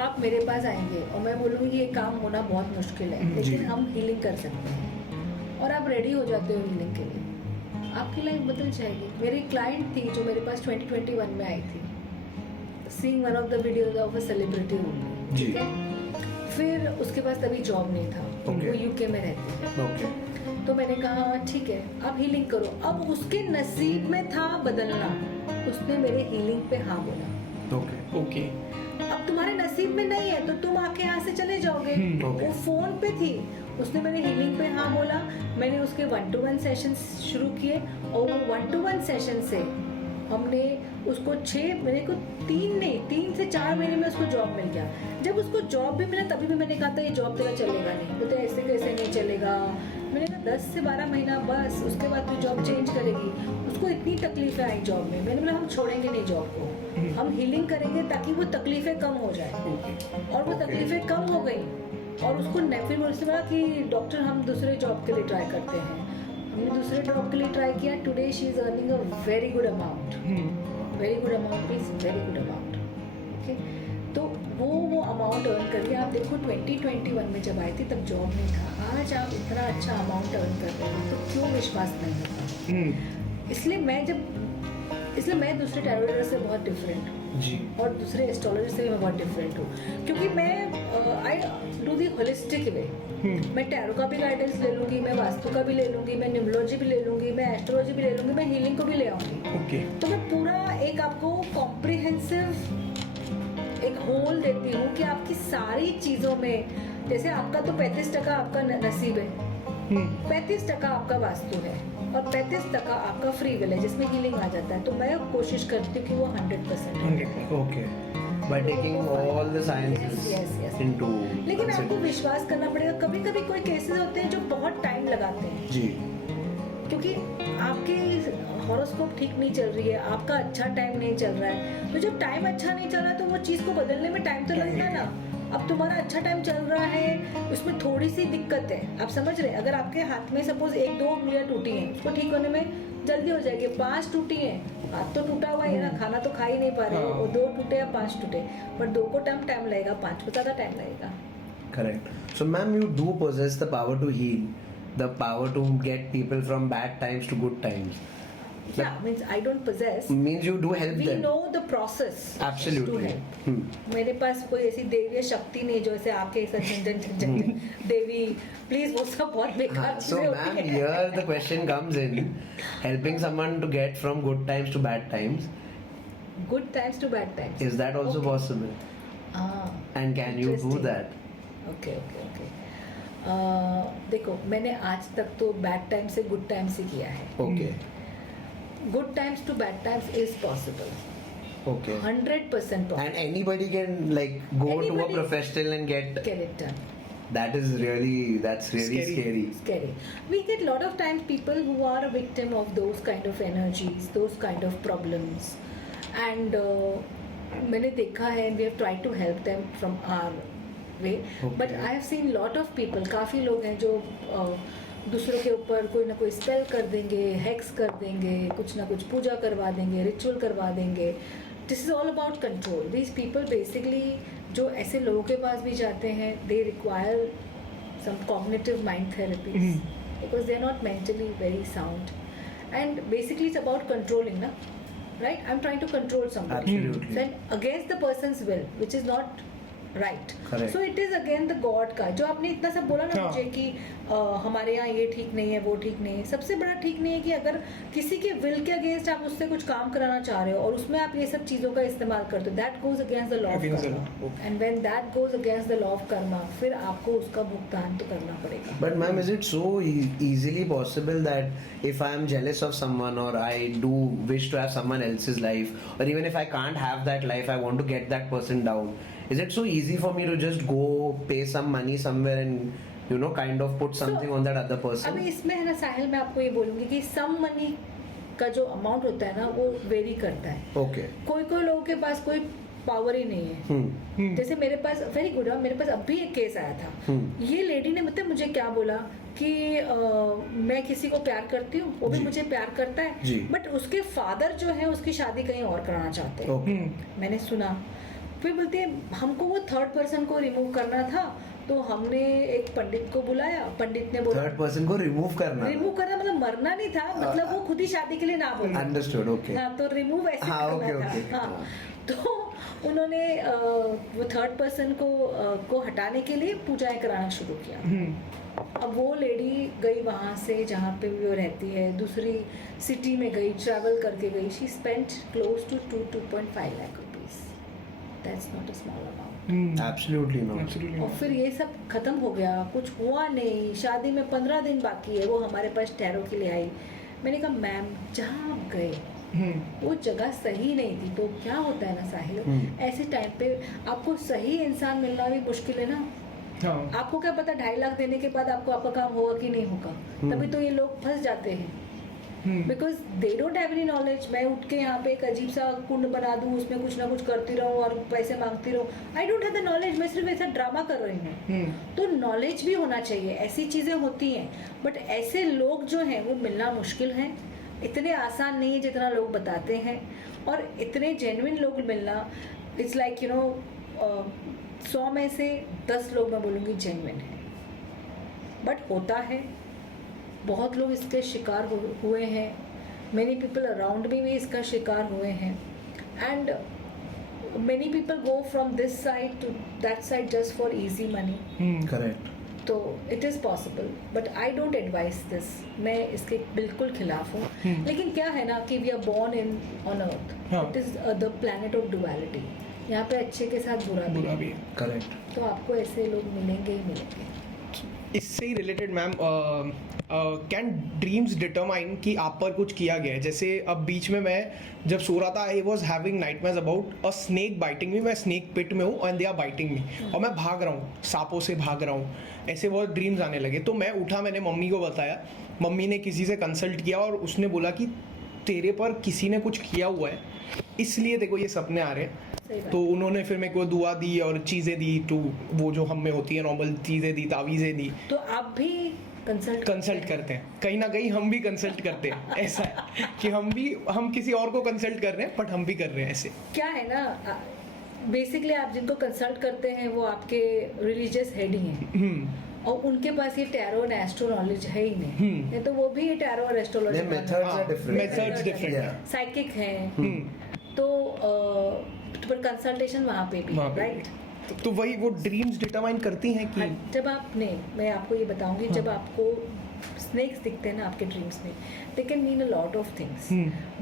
आप मेरे पास आएंगे और मैं बोलूँगी ये काम होना बहुत मुश्किल है, लेकिन हम हीलिंग कर सकते हैं, और आप रेडी हो जाते हो हीलिंग के लिए, आपकी लाइफ बदल जाएगी। मेरी क्लाइंट थी जो मेरे पास 2021 में आई थी, seeing one of the videos of a celebrity, ठीक है। फिर उसके पास तभी जॉब नहीं था, वो यूके में रहती है। Okay. तो मैंने कहा ठीक है आप हीलिंग करो। अब उसके नसीब में था बदलना, उसने मेरे हीलिंग पे हाँ बोला। Okay. ओके। अब तुम्हारे नसीब में नहीं है तो तुम आके यहाँ से चले जाओगे। okay. वो फोन पे थी, उसने मेरे हीलिंग पे हाँ बोला। मैंने उसके 1-to-1 सेशन शुरू किए, और वो 1-to-1 सेशन से हमने उसको 3 से 4 महीने में उसको जॉब मिल गया। जब उसको जॉब भी मिला तभी भी मैंने कहा था ये जॉब तेरा चलेगा नहीं, बोलते ऐसे कैसे नहीं चलेगा। मैंने कहा 10 से 12 महीना बस, उसके बाद तू जॉब चेंज करेगी। उसको इतनी तकलीफें आई जॉब में, मैंने बोला हम छोड़ेंगे नहीं जॉब को, हम हीलिंग करेंगे ताकि वो तकलीफें कम हो जाए। और वो तकलीफें कम हो गई, और उसको फिर मुझसे बोला कि डॉक्टर हम दूसरे जॉब के लिए ट्राई करते हैं। हमने दूसरे जॉब के लिए ट्राई किया। Today she is earning a very good amount, very good amount means very good amount. Okay, तो वो अमाउंट अर्न करके आप देखो 2021 में जब आई थी तब जॉब नहीं था, आज आप इतना अच्छा अमाउंट अर्न कर रहे हो, तो क्यों विश्वास नहीं होता? इसलिए मैं दूसरे टैरो रीडर से बहुत डिफरेंट हूँ जी। और दूसरे एस्ट्रोलॉजर से भी मैं बहुत डिफरेंट हूँ, क्योंकि मैं I do the holistic way. मैं टैरो का भी गाइडेंस ले लूंगी, मैं वास्तु का भी ले लूंगी, मैं न्यूमरोलॉजी भी ले लूंगी, मैं एस्ट्रोलॉजी भी ले लूंगी, मैं हीलिंग को भी ले आऊंगी। ओके। तो मैं पूरा एक आपको कॉम्प्रिहेंसिव एक होल देती हूँ कि आपकी सारी चीजों में, जैसे आपका तो 35% आपका नसीब है, 35% आपका वास्तु है, और 35% आपका फ्री विल है जिसमें हीलिंग आ जाता है। तो मैं कोशिश करती हूँ कि वो 100% है। Okay. By taking all the sciences Yes. into लेकिन आपको consideration. विश्वास करना पड़ेगा। कभी कभी कोई केसेस होते हैं जो बहुत टाइम लगाते हैं, जी। क्योंकि आपकी हॉरोस्कोप ठीक नहीं चल रही है, आपका अच्छा टाइम नहीं चल रहा है। तो जब टाइम अच्छा नहीं चल रहा तो वो चीज़ को बदलने में टाइम तो लगता है ना। अब तुम्हारा अच्छा टाइम चल रहा है, उसमें थोड़ी सी दिक्कत है, आप समझ रहे हैं। अगर आपके हाथ में सपोज 1-2 उंगलियां टूटी हैं, उसको ठीक होने में जल्दी हो जाएगी। 5 टूटी हैं, हाथ तो टूटा हुआ है ना, खाना तो खा ही नहीं पा रहे हो, 2 टूटे या 5 टूटे, पर 2 को टाइम लगेगा, 5 को ज़्यादा टाइम लगेगा। Correct. So, ma'am, you do possess the power to heal, the power to get people from bad times to good times. Yeah, means I don't possess. Means you do help We them. know the process. Absolutely. To help. Hmm. मेरे पास कोई ऐसी देवीय शक्ति नहीं जो ऐसे आके ऐसा झंझन देवी please, वो सब बहुत बेकार So, चीजें ma'am, होती हैं। here the question comes in: helping someone to get from good times to bad times. Good times to bad times. Is that also Okay. possible? And can you do Interesting. that? Okay. देखो, मैंने आज तक तो bad time से good times ही किया है। Okay. Good times to bad times is possible, Okay. 100% And anybody can like go to a Anybody- professional and get get it done. that's really scary. Scary. We get a lot of times people who are a victim of those kind of energies, those kind of problems, and मैंने देखा है, and we have tried to help them from our way. Okay. But I have seen lot of people, काफ़ी लोग हैं जो दूसरों के ऊपर कोई ना कोई स्पेल कर देंगे, हैक्स कर देंगे, कुछ ना कुछ पूजा करवा देंगे, रिचुअल करवा देंगे. This is all about control. These people basically जो ऐसे लोगों के पास भी जाते हैं, they require some cognitive mind therapies because they are not mentally very sound. And basically it's about controlling ना, right? I'm trying to control somebody. Absolutely. So against the person's will, which is not right. Correct. So it is again the God का, जो आपने इतना सब बोला ना हाँ. मुझे कि हमारे यहाँ ये ठीक नहीं है, वो ठीक नहीं है. सबसे बड़ा ठीक नहीं है कि अगर किसी के विल के अगेंस्ट आप उससे कुछ काम कराना चाह रहे हो और उसमें आप ये सब चीज़ों का इस्तेमाल करते हो, that goes against the law of Against the Karma. law. And when that goes against the law of Karma, फिर आपको उसका भुगतान तो करना पड़ेगा. But ma'am, is it so easily possible that if I am jealous of someone or I do wish to have someone else's life, or even if I can't have that life, I want to get that person down, is it so easy for me to just go pay some money somewhere and kind of put something on that other person? अभी इसमें है ना साहिल, मैं आपको ये बोलूँगी कि some money का जो अमाउंट होता है ना वो वेरी करता है. Okay. कोई कोई लोगों के पास कोई पावर ही नहीं है. जैसे मेरे पास वेरी गुड, मेरे पास अभी एक केस आया था. ये लेडी ने मतलब मुझे क्या बोला कि मैं किसी को प्यार करती हूँ, वो भी जी. मुझे प्यार करता है, जी. बट उसके फादर जो है उसकी शादी कहीं और कराना चाहते हैं. Okay. मैंने सुना. फिर बोलते हैं हमको वो थर्ड पर्सन को रिमूव करना था, तो हमने एक पंडित को बुलाया. पंडित ने बोला Third person को remove करना. रिमूव करना मतलब मरना नहीं था, मतलब वो खुद ही शादी के लिए ना बोला. Understood. Okay. हाँ, तो रिमूव ऐसे हाँ, करना okay, था. okay. हाँ, तो उन्होंने वो थर्ड पर्सन को हटाने के लिए पूजाएं कराना शुरू किया. अब वो लेडी गई वहाँ से जहाँ पे वो रहती है, दूसरी सिटी में गई, ट्रैवल करके गई. She spent close to 2.5 lakh rupees. That's not a small amount. Absolutely not. Absolutely और not. फिर ये सब खत्म हो गया, कुछ हुआ नहीं. शादी में 15 दिन बाकी है, वो हमारे पास टैरो के लिए आई. मैंने कहा मैम जहाँ आप गए वो जगह सही नहीं थी. तो क्या होता है ना साहिल, ऐसे टाइम पे आपको सही इंसान मिलना भी मुश्किल है ना. हाँ. आपको क्या पता 2.5 लाख देने के बाद आपको आपका काम होगा कि नहीं होगा. तभी तो ये लोग फंस जाते हैं, because they don't have any knowledge. मैं उठ के यहाँ पे एक अजीब सा कुंड बना दूँ, उसमें कुछ ना कुछ करती रहूँ और पैसे मांगती रहूँ. I don't have the knowledge. मैं सिर्फ ऐसा ड्रामा कर रही हूँ. तो नॉलेज भी होना चाहिए. ऐसी चीज़ें होती हैं, बट ऐसे लोग जो हैं वो मिलना मुश्किल है. इतने आसान नहीं है जितना लोग बताते हैं. और इतने जेन्युइन लोग मिलना, इट्स लाइक 100 में से 10 लोग मैं बोलूँगी जेन्युइन है. बट होता है, बहुत लोग इसके शिकार हुए हैं. मैनी पीपल अराउंड मी भी इसका शिकार हुए हैं. And many people go from this side to that side just for easy money. Correct. तो it is possible, but I don't advise this. मैं इसके बिल्कुल खिलाफ हूँ. लेकिन क्या है ना कि we are born in on earth. हाँ. It is the planet of duality. यहाँ पे अच्छे के साथ बुरा भी बुरा है. भी है. Correct. तो आपको ऐसे लोग मिलेंगे ही मिलेंगे. इससे ही related ma'am, can dreams determine कि आप पर कुछ किया गया है? जैसे अब बीच में मैं जब सो रहा था, I was having nightmares about a snake biting me. मैं स्नेक पिट में हूँ and they are biting me, और मैं भाग रहा हूँ, सांपों से भाग रहा हूँ. ऐसे बहुत ड्रीम्स आने लगे. तो मैं उठा, मैंने मम्मी को बताया. मम्मी ने किसी से कंसल्ट किया और उसने बोला कि तेरे पर किसी ने कुछ किया हुआ है, इसलिए देखो ये सपने आ रहे हैं. तो उन्होंने फिर मेरे को दुआ दी और चीज़ें दी, तो वो जो हम में होती है नॉर्मल चीज़ें दी, तावीज़ें दी. तो आप भी कंसल्ट करते हैं. कहीं ना कहीं हम भी कंसल्ट करते हैं. ऐसा है कि हम किसी और को कंसल्ट कर रहे हैं, बट हम भी कर रहे हैं. ऐसे क्या है ना, बेसिकली आप जिनको कंसल्ट करते हैं वो आपके रिलीजियस हेड ही हैं. और उनके पास ये टैरो और एस्ट्रो नॉलेज है ही नहीं. तो वो भी ये टैरो और astrology, Their methods are different. Methods different. Yeah. Psychic हैं. तो पर कंसल्टेशन वहाँ पे भी, वहाँ पे राइट. तो वही वो ड्रीम्स डिटरमाइन करती हैं कि जब आपने, मैं आपको ये बताऊंगी, जब आपको स्नेक्स दिखते हैं ना आपके ड्रीम्स में, they can mean a lot of things.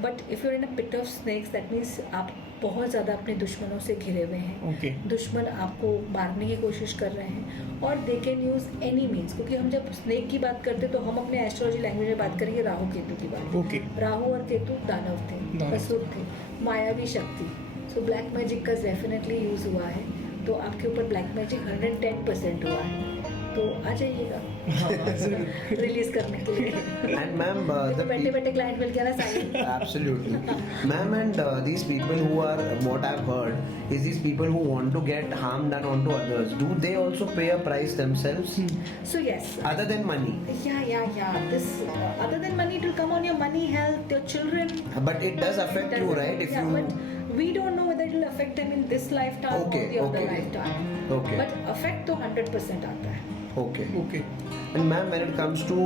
But if you are in a pit of snakes, that means आप बहुत ज़्यादा अपने दुश्मनों से घिरे हुए हैं. Okay. दुश्मन आपको मारने की कोशिश कर रहे हैं, और they can use any means. क्योंकि हम जब स्नेक की बात करते हैं तो हम अपने एस्ट्रोलॉजी लैंग्वेज में बात करेंगे राहु केतु की बात. Okay. राहु और केतु दानव थे, दानव. असुर थे, मायावी शक्ति. सो ब्लैक मैजिक का डेफिनेटली यूज़ हुआ है, तो आपके ऊपर ब्लैक मैजिक 110% हुआ है, तो आ जाइएगा रिलीज करने के लिए। And ma'am, बैठे बैठे क्लाइंट मिल गया ना side. absolutely, ma'am, and these people who are, what I've heard is these people who want to get harm done onto others. Do they also pay a price themselves, So yes, other than money? yeah. This other than money, it will come on your money, health, your children. But it does affect you, right? If yeah, you but we don't know whether it will affect them in this lifetime Okay, or the other okay. lifetime. Okay. But affect तो 100% आता है. okay. Okay And ma'am, when it comes to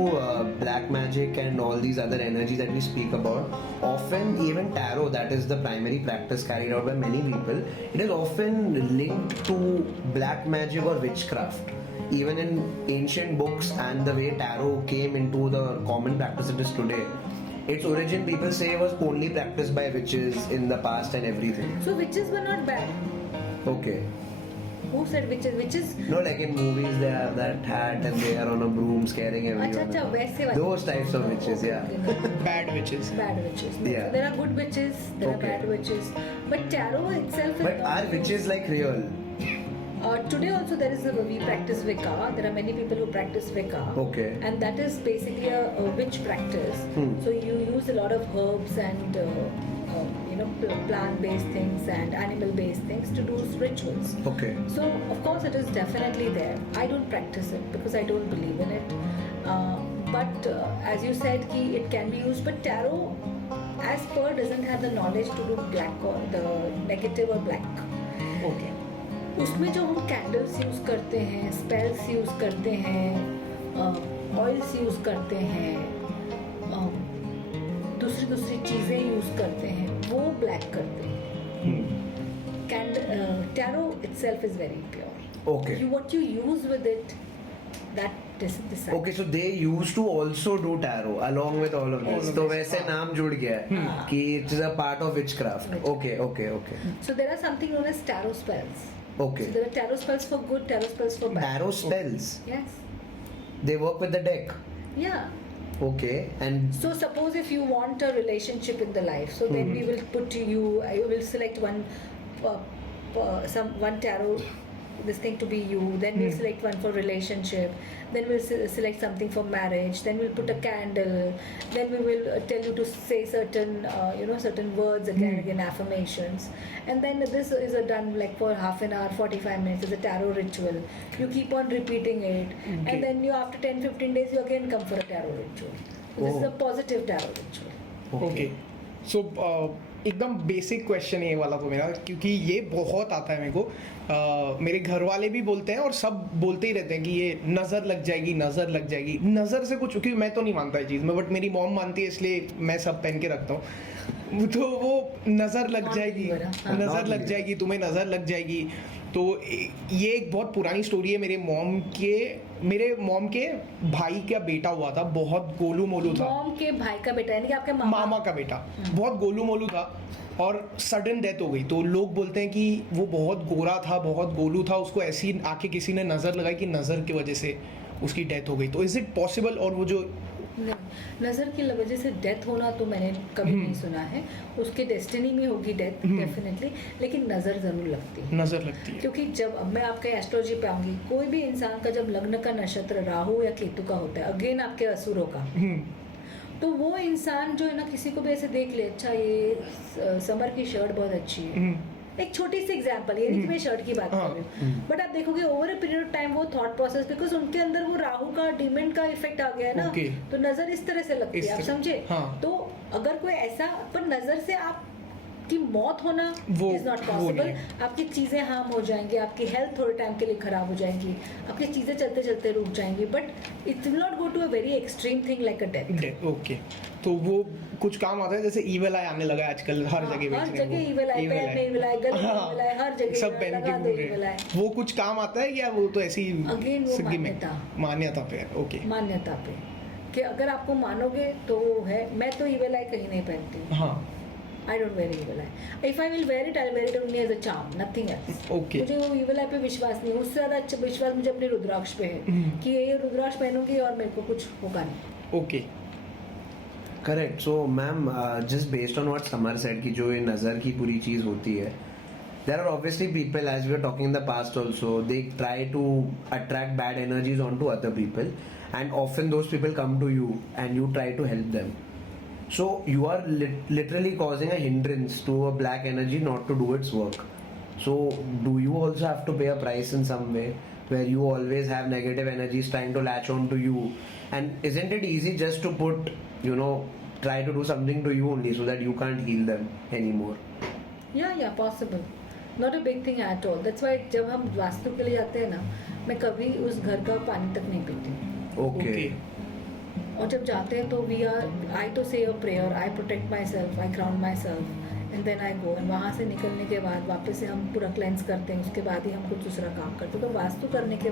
black magic and all these other energies that we speak about, often even tarot, that is the primary practice carried out by many people, it is often linked to black magic or witchcraft. Even in ancient books and the way tarot came into the common practice it is today, its origin people say was only practiced by witches in the past and everything. So witches were not bad. Okay. Who said witches? Witches. No, like in movies they have that hat and they are on a broom scaring everyone. अच्छा वैसे वाले. Those types of witches, Okay, yeah. okay, no. Bad witches Bad witches. Yeah. So there are good witches, there are Okay. bad witches. But tarot itself is But not. are witches like real? Today also there is we practice Wicca. There are many people who practice Wicca. Okay. And that is basically a witch practice. Hmm. So you use a lot of herbs and plant-based things and animal-based things to do rituals. Okay. So of course it is definitely there. I don't practice it because I don't believe in it. But as you said, it can be used. But tarot, as per, doesn't have the knowledge to do black or the negative or black. Okay उसमें जो हम candles use करते हैं, spells use करते हैं, oils use करते हैं, दूसरी चीज़ें यूज़ करते हैं, वो ब्लैक करते हैं. Tarot itself is very pure. Okay. What you use with it, that decides. Okay, so they used to also do tarot along with all of this. तो वैसे नाम जुड़ गया है कि it is a part of witchcraft. Okay. So there are something known as tarot spells. Okay. So there are tarot spells for good, tarot spells for bad. Tarot spells. Yes. They work with the deck. Yeah. Okay. And So suppose if you want a relationship in the life, so then we will put you. I will select one tarot, this thing to be you. Then we'll select one for relationship. Then we'll select something for marriage. Then we'll put a candle. Then we will tell you to say certain certain words again, affirmations. And then this is done like for half an hour, 45 minutes. It's a tarot ritual. You keep on repeating it, and then after 10-15 days you again come for a tarot ritual. So this is a positive tarot ritual. Okay so एकदम basic question ये वाला तो मेरा, क्योंकि ये बहुत आता है मेरे को. मेरे घर वाले भी बोलते हैं और सब बोलते ही रहते हैं कि ये नज़र लग जाएगी. नज़र से कुछ, क्योंकि मैं तो नहीं मानता ये चीज़ में, बट मेरी मॉम मानती है, इसलिए मैं सब पहन के रखता हूँ. तो वो नज़र लग जाएगी, तुम्हें नज़र लग जाएगी. तो ये एक बहुत पुरानी स्टोरी है. मेरे मॉम के भाई का बेटा हुआ था, बहुत गोलू मोलू था. मॉम के भाई का बेटा यानी कि आपके मामा का बेटा बहुत गोलू मोलू था और सडन डेथ हो गई. तो लोग बोलते हैं कि वो बहुत गोरा था, बहुत गोलू था, उसको ऐसी आके किसी ने नज़र लगाई कि नज़र की वजह से उसकी डेथ हो गई. तो इज इट पॉसिबल? और वो जो नज़र की वजह से डेथ होना तो मैंने कभी नहीं सुना है. उसके डेस्टिनी में होगी डेथ डेफिनेटली, लेकिन नज़र ज़रूर लगती है. क्योंकि जब अब मैं आपके एस्ट्रोलॉजी पे आऊँगी, कोई भी इंसान का जब लग्न का नक्षत्र राहु या केतु का होता है, अगेन आपके असुरों का, तो वो इंसान जो है ना, किसी को भी ऐसे देख ले, अच्छा ये समर की शर्ट बहुत अच्छी है, एक छोटी सी एग्जांपल, ये नहीं कि मैं शर्ट की बात कर रही हूँ, बट आप देखोगे over a period of time वो थॉट प्रोसेस, बिकॉज उनके अंदर वो राहु का डिमेंड का इफेक्ट आ गया है ना, तो नजर इस तरह से लगती है, आप समझे. तो अगर कोई ऐसा, पर नजर से आप की मौत होना इज नॉट पॉसिबल. आपकी चीजें हार्म हो जाएंगी, आपकी हेल्थ थोड़े टाइम के लिए खराब हो जाएंगी, आपकी चीजें चलते चलते रुक जाएंगी, but it will not go to a very extreme thing like a death. Okay, तो वो कुछ काम आता है, जैसे ईविल आई आने लगा आजकल हर जगह. हर जगह ईविल आई, पैर में ईविल आई, गले में ईविल आई, हर जगह सब पहन के घूम रहे हैं. वो कुछ काम आता है या वो तो ऐसी अगेन वो मान्यता पे है? ओके, मान्यता पे कि अगर आपको मानोगे तो वो है. मैं तो ईविल आई कहीं नहीं पहनती. हाँ, I don't wear evil eye. If I will wear it, I'll wear it only as a charm, nothing else. Okay. मुझे वो evil eye पे विश्वास नहीं है. उससे ज़्यादा अच्छा विश्वास मुझे अपने रुद्राक्ष पे है कि ये रुद्राक्ष पहनूंगी और मेरे को कुछ होगा नहीं. Okay, correct. So ma'am, just based on what summer said कि जो ये नज़र की पूरी चीज़ होती है, there are obviously people, as we were talking in the past also, they try to attract bad energies onto other people, and often those people come to you and you try to help them. So you are literally causing a hindrance to a black energy not to do its work. So do you also have to pay a price in some way, where you always have negative energies trying to latch on to you? And isn't it easy just to put, try to do something to you only so that you can't heal them anymore? या possible, not a big thing at all. That's why जब हम वास्तु के लिए जाते हैं ना, मैं कभी उस घर का पानी तक नहीं पीती. Okay. और जब जाते हैं तो वी आर, आई तो say a prayer, I protect myself, I ground myself, and then I go. And वहाँ से निकलने के बाद वापस से हम पूरा क्लेंस करते हैं, उसके बाद ही हम कुछ दूसरा काम करते हैं. तो वास्तु करने के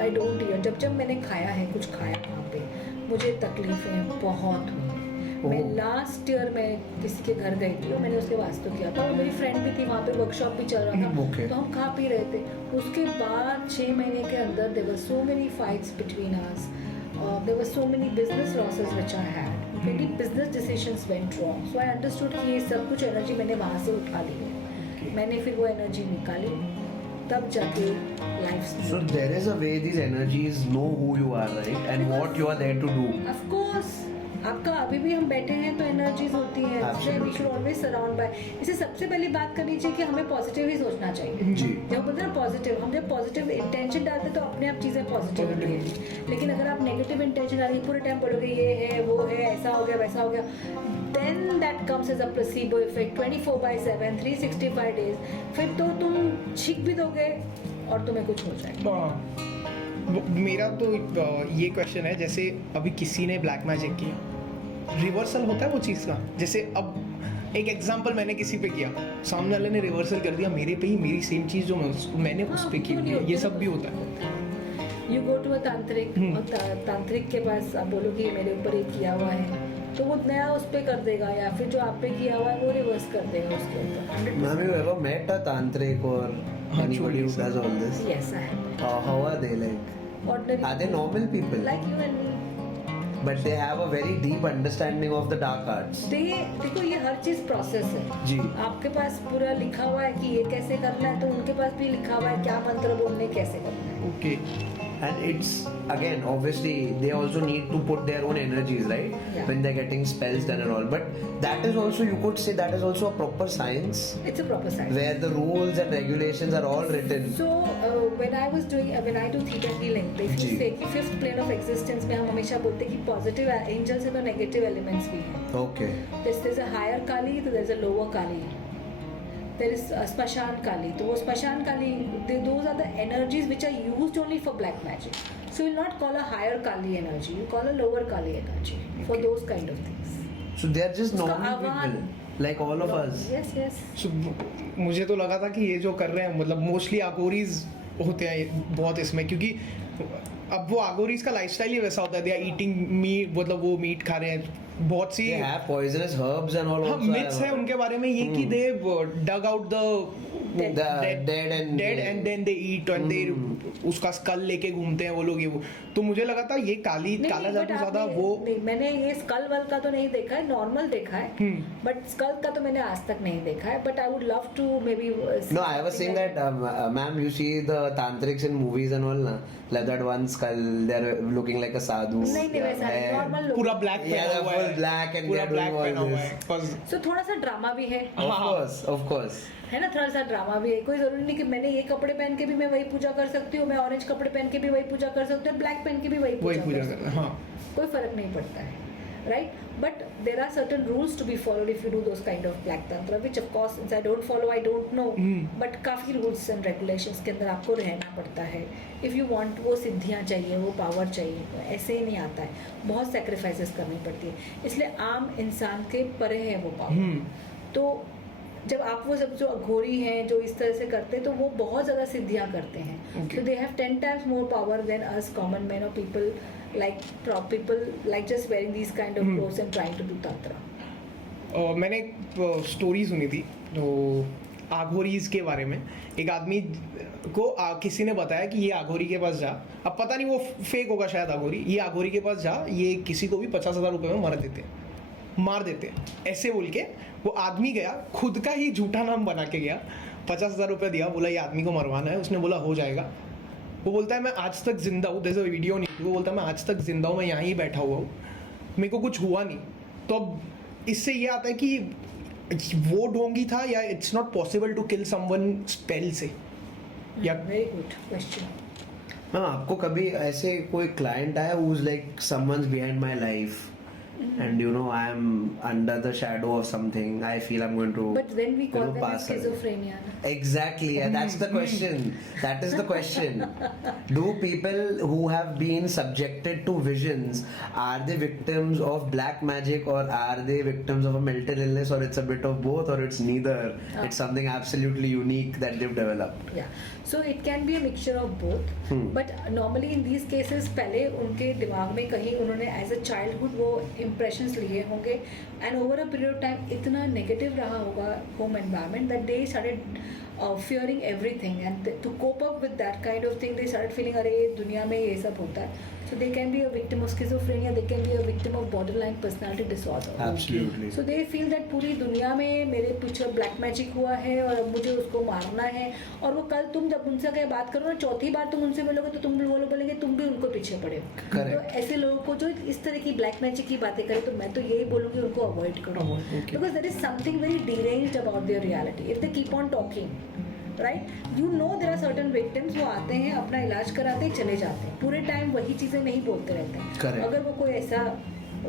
आई डोंट ईयर. जब मैंने खाया है, कुछ खाया वहाँ पे, मुझे तकलीफें बहुत हुई. मैं लास्ट ईयर में किसी के घर गई थी और मैंने उसके वास्तु किया था, और मेरी फ्रेंड भी थी वहाँ पे, वर्कशॉप भी चल रहा था. Okay. तो हम खा पी रहे थे. उसके बाद 6 महीने के अंदर there were so many fights between us. There were so many business losses which I had. Many business decisions went wrong. So I understood कि ये सब कुछ एनर्जी मैंने वहाँ से उठा ली है. मैंने फिर वो एनर्जी निकाली, तब जाके life. So there is a way these energies know who you are, right? And what you are there to do. Of course. आपका अभी भी हम बैठे हैं तो एनर्जीज होती हैं. We should always surround by. इसे सबसे पहली बात करनी चाहिए कि हमें पॉजिटिव ही सोचना चाहिए. जी. जब बोलते हैं ना पॉजिटिव, हम जब पॉजिटिव इंटेंशन डालते हैं तो अपने आप चीज़ें पॉजिटिव होती हैं. लेकिन अगर आप नेगेटिव इंटेंशन डालेंगे, पूरे टाइम बोलोगे ये है वो है, ऐसा हो गया वैसा हो गया, then that comes as a placebo effect 24/7 365 days. फिर तो तुम छींक भी दोगे और तुम्हें कुछ हो जाएगा. मेरा तो ये क्वेश्चन है, जैसे अभी किसी ने ब्लैक मैजिक किया, रिवर्सल होता है वो चीज़ का. जैसे अब एक एग्जांपल मैंने किसी पे किया, सामने वाले ने रिवर्सल कर दिया मेरे पे ही, मेरी सेम चीज़ जो मैंने उस पे की हुई है. ये सब भी होता है. यू गो टू अ तांत्रिक, और तांत्रिक के पास आप बोलोगे ये मेरे ऊपर ये किया हुआ है, तो वो नया उस पे कर देगा, या फिर जो आप पे किया हुआ है वो रिवर्स कर देगा उसके ऊपर. Ma'am, you ever met a tantric or anybody who does all this? Yes, I have. How are they like? Ordinary. Are they normal people? Like you and me. But they have a very deep understanding of the dark arts. देखो ये हर चीज process है. जी. आपके पास पूरा लिखा हुआ है कि ये कैसे करना है, तो उनके पास भी लिखा हुआ है क्या मंत्र बोलने कैसे करना है. Okay. And it's again obviously they also need to put their own energies, right? Yeah. When they're getting spells done and all. But that is also, you could say, that is also a proper science, It's a proper science. where the rules and regulations are all written. So when I was doing, when I do theta healing, they जी. say कि fifth plane of existence में हम हमेशा बोलते हैं कि positive angels हैं तो नेगेटिव एलिमेंट्स भी हैं. Okay. There is a higher Kali, तो there is a lower Kali. There is a Smashan Kali. तो वो Smashan Kali, those are the energies which are used only for black magic. So you will not call a higher Kali energy. You call a lower Kali energy for those kind of things. So they are just उसका normal आह्वान. people, like all of us. Yes, yes. So, मुझे तो लगा था कि ये जो कर रहे हैं मतलब मोस्टली आगोरीज होते हैं बहुत इसमें, क्योंकि अब वो आगोरीज का लाइफस्टाइल ही वैसा होता है. दे आर ईटिंग मीट, मतलब वो मीट खा रहे हैं. बहुत सी They have poisonous herbs and all. also. Myths है उनके बारे में ये कि they dug out the dead and then they eat and they उसका स्कल लेके घूमते हैं वो लोग. ये वो तो मुझे लगा था ये काला जादू ज्यादा वो. नहीं, मैंने ये स्कल वल का तो नहीं देखा है, नॉर्मल देखा है, बट स्कल का तो मैंने आज तक नहीं देखा है. But I would love to maybe. No, I was saying that, ma'am, you see the tantrics in movies and all, na? Like that one skull, they're looking like a sadhu. नहीं वैसा नहीं, normal लोग. पूरा black Yeah, they're full black and पूरा they're black doing पहना all हुआ this. है. So थोड़ा सा ड्रामा भी है. Of course. है ना, थोड़ा सा ड्रामा भी है. कोई जरूरी नहीं कि मैंने ये कपड़े पहन के भी मैं वही पूजा कर सकती हूँ, मैं ऑरेंज कपड़े पहन के भी वही पूजा कर सकती हूँ, ब्लैक पहन के भी वही पूजा कर सकती हूँ. हाँ. कोई फर्क नहीं पड़ता है, right. But there are certain rules to be followed if you do those kind of black tantra, which of course I don't follow, I don't know, but काफ़ी रूल्स एंड रेगुलेशंस के अंदर आपको रहना पड़ता है. इफ़ यू वांट वो सिद्धियाँ चाहिए, वो पावर चाहिए, तो ऐसे ही नहीं आता है. बहुत सेक्रीफाइसेस करनी पड़ती है, इसलिए आम इंसान के परे है वो पावर. तो जब आप वो सब जो अघोरी हैं जो इस तरह से करते हैं, तो वो बहुत ज़्यादा सिद्धियाँ करते हैं. तो they have 10 times more power than us common men or people like just wearing these kind of clothes and trying to do tantra. मैंने एक स्टोरी सुनी थी तो आघोरीज के बारे में. एक आदमी को किसी ने बताया कि ये आघोरी के पास जा, अब पता नहीं वो फेक होगा शायद आघोरी, ये आघोरी के पास जा, ये किसी को भी 50,000 रुपये में मार देते हैं ऐसे बोल के. वो आदमी गया, खुद का ही झूठा नाम बना के गया 50,000 रुपया दिया, बोला ये आदमी को मरवाना है, उसने बोला हो जाएगा। वो बोलता है मैं आज तक जिंदा हूँ, जैसे वीडियो नहीं, वो बोलता है मैं आज तक जिंदा हूँ, मैं यहाँ ही बैठा हुआ हूँ, मेरे को कुछ हुआ नहीं। तो अब इससे ये आता है कि वो ढोंगी था या it's not possible to kill someone spell से, या वेरी गुड क्वेश्चन। मैम आपको कभी ऐसे कोई क्लाइंट आया who's like someone's behind my life and you know I am under the shadow of something, I feel I'm going to But then we call them as pass away. schizophrenia. Exactly, and that's the question. That is the question. Do people who have been subjected to visions, are they victims of black magic, or are they victims of a mental illness, or it's a bit of both, or it's neither? It's something absolutely unique that they've developed. Yeah, so it can be a mixture of both. But normally in these cases पहले उनके दिमाग में कहीं उन्होंने as a childhood वो impressions लिए होंगे, and over a period of time इतना negative रहा होगा home environment that they started fearing everything, and to cope up with that kind of thing they started feeling अरे दुनिया में ये सब होता है. So they can be a victim of schizophrenia, they can be a victim of borderline personality disorder. Absolutely. So they feel that पूरी दुनिया में मेरे पीछे ब्लैक मैजिक हुआ है और अब मुझे उसको मारना है, और वो कल तुम जब उनसे कहीं बात करो ना, चौथी बार तुम उनसे मिलोगे तो तुम भी वो लोग बोलेंगे तुम भी उनको पीछे पड़े हो. तो ऐसे लोगों को जो इस तरह की ब्लैक मैजिक की बातें करें तो मैं तो यही बोलूँगी उनको अवॉइड करो, because there is something very deranged about their reality if they keep on talking. Right, you know there are certain victims, वो आते हैं अपना इलाज कराते हैं चले जाते हैं, पूरे टाइम वही चीज़ें नहीं बोलते रहते हैं. Correct. अगर वो कोई ऐसा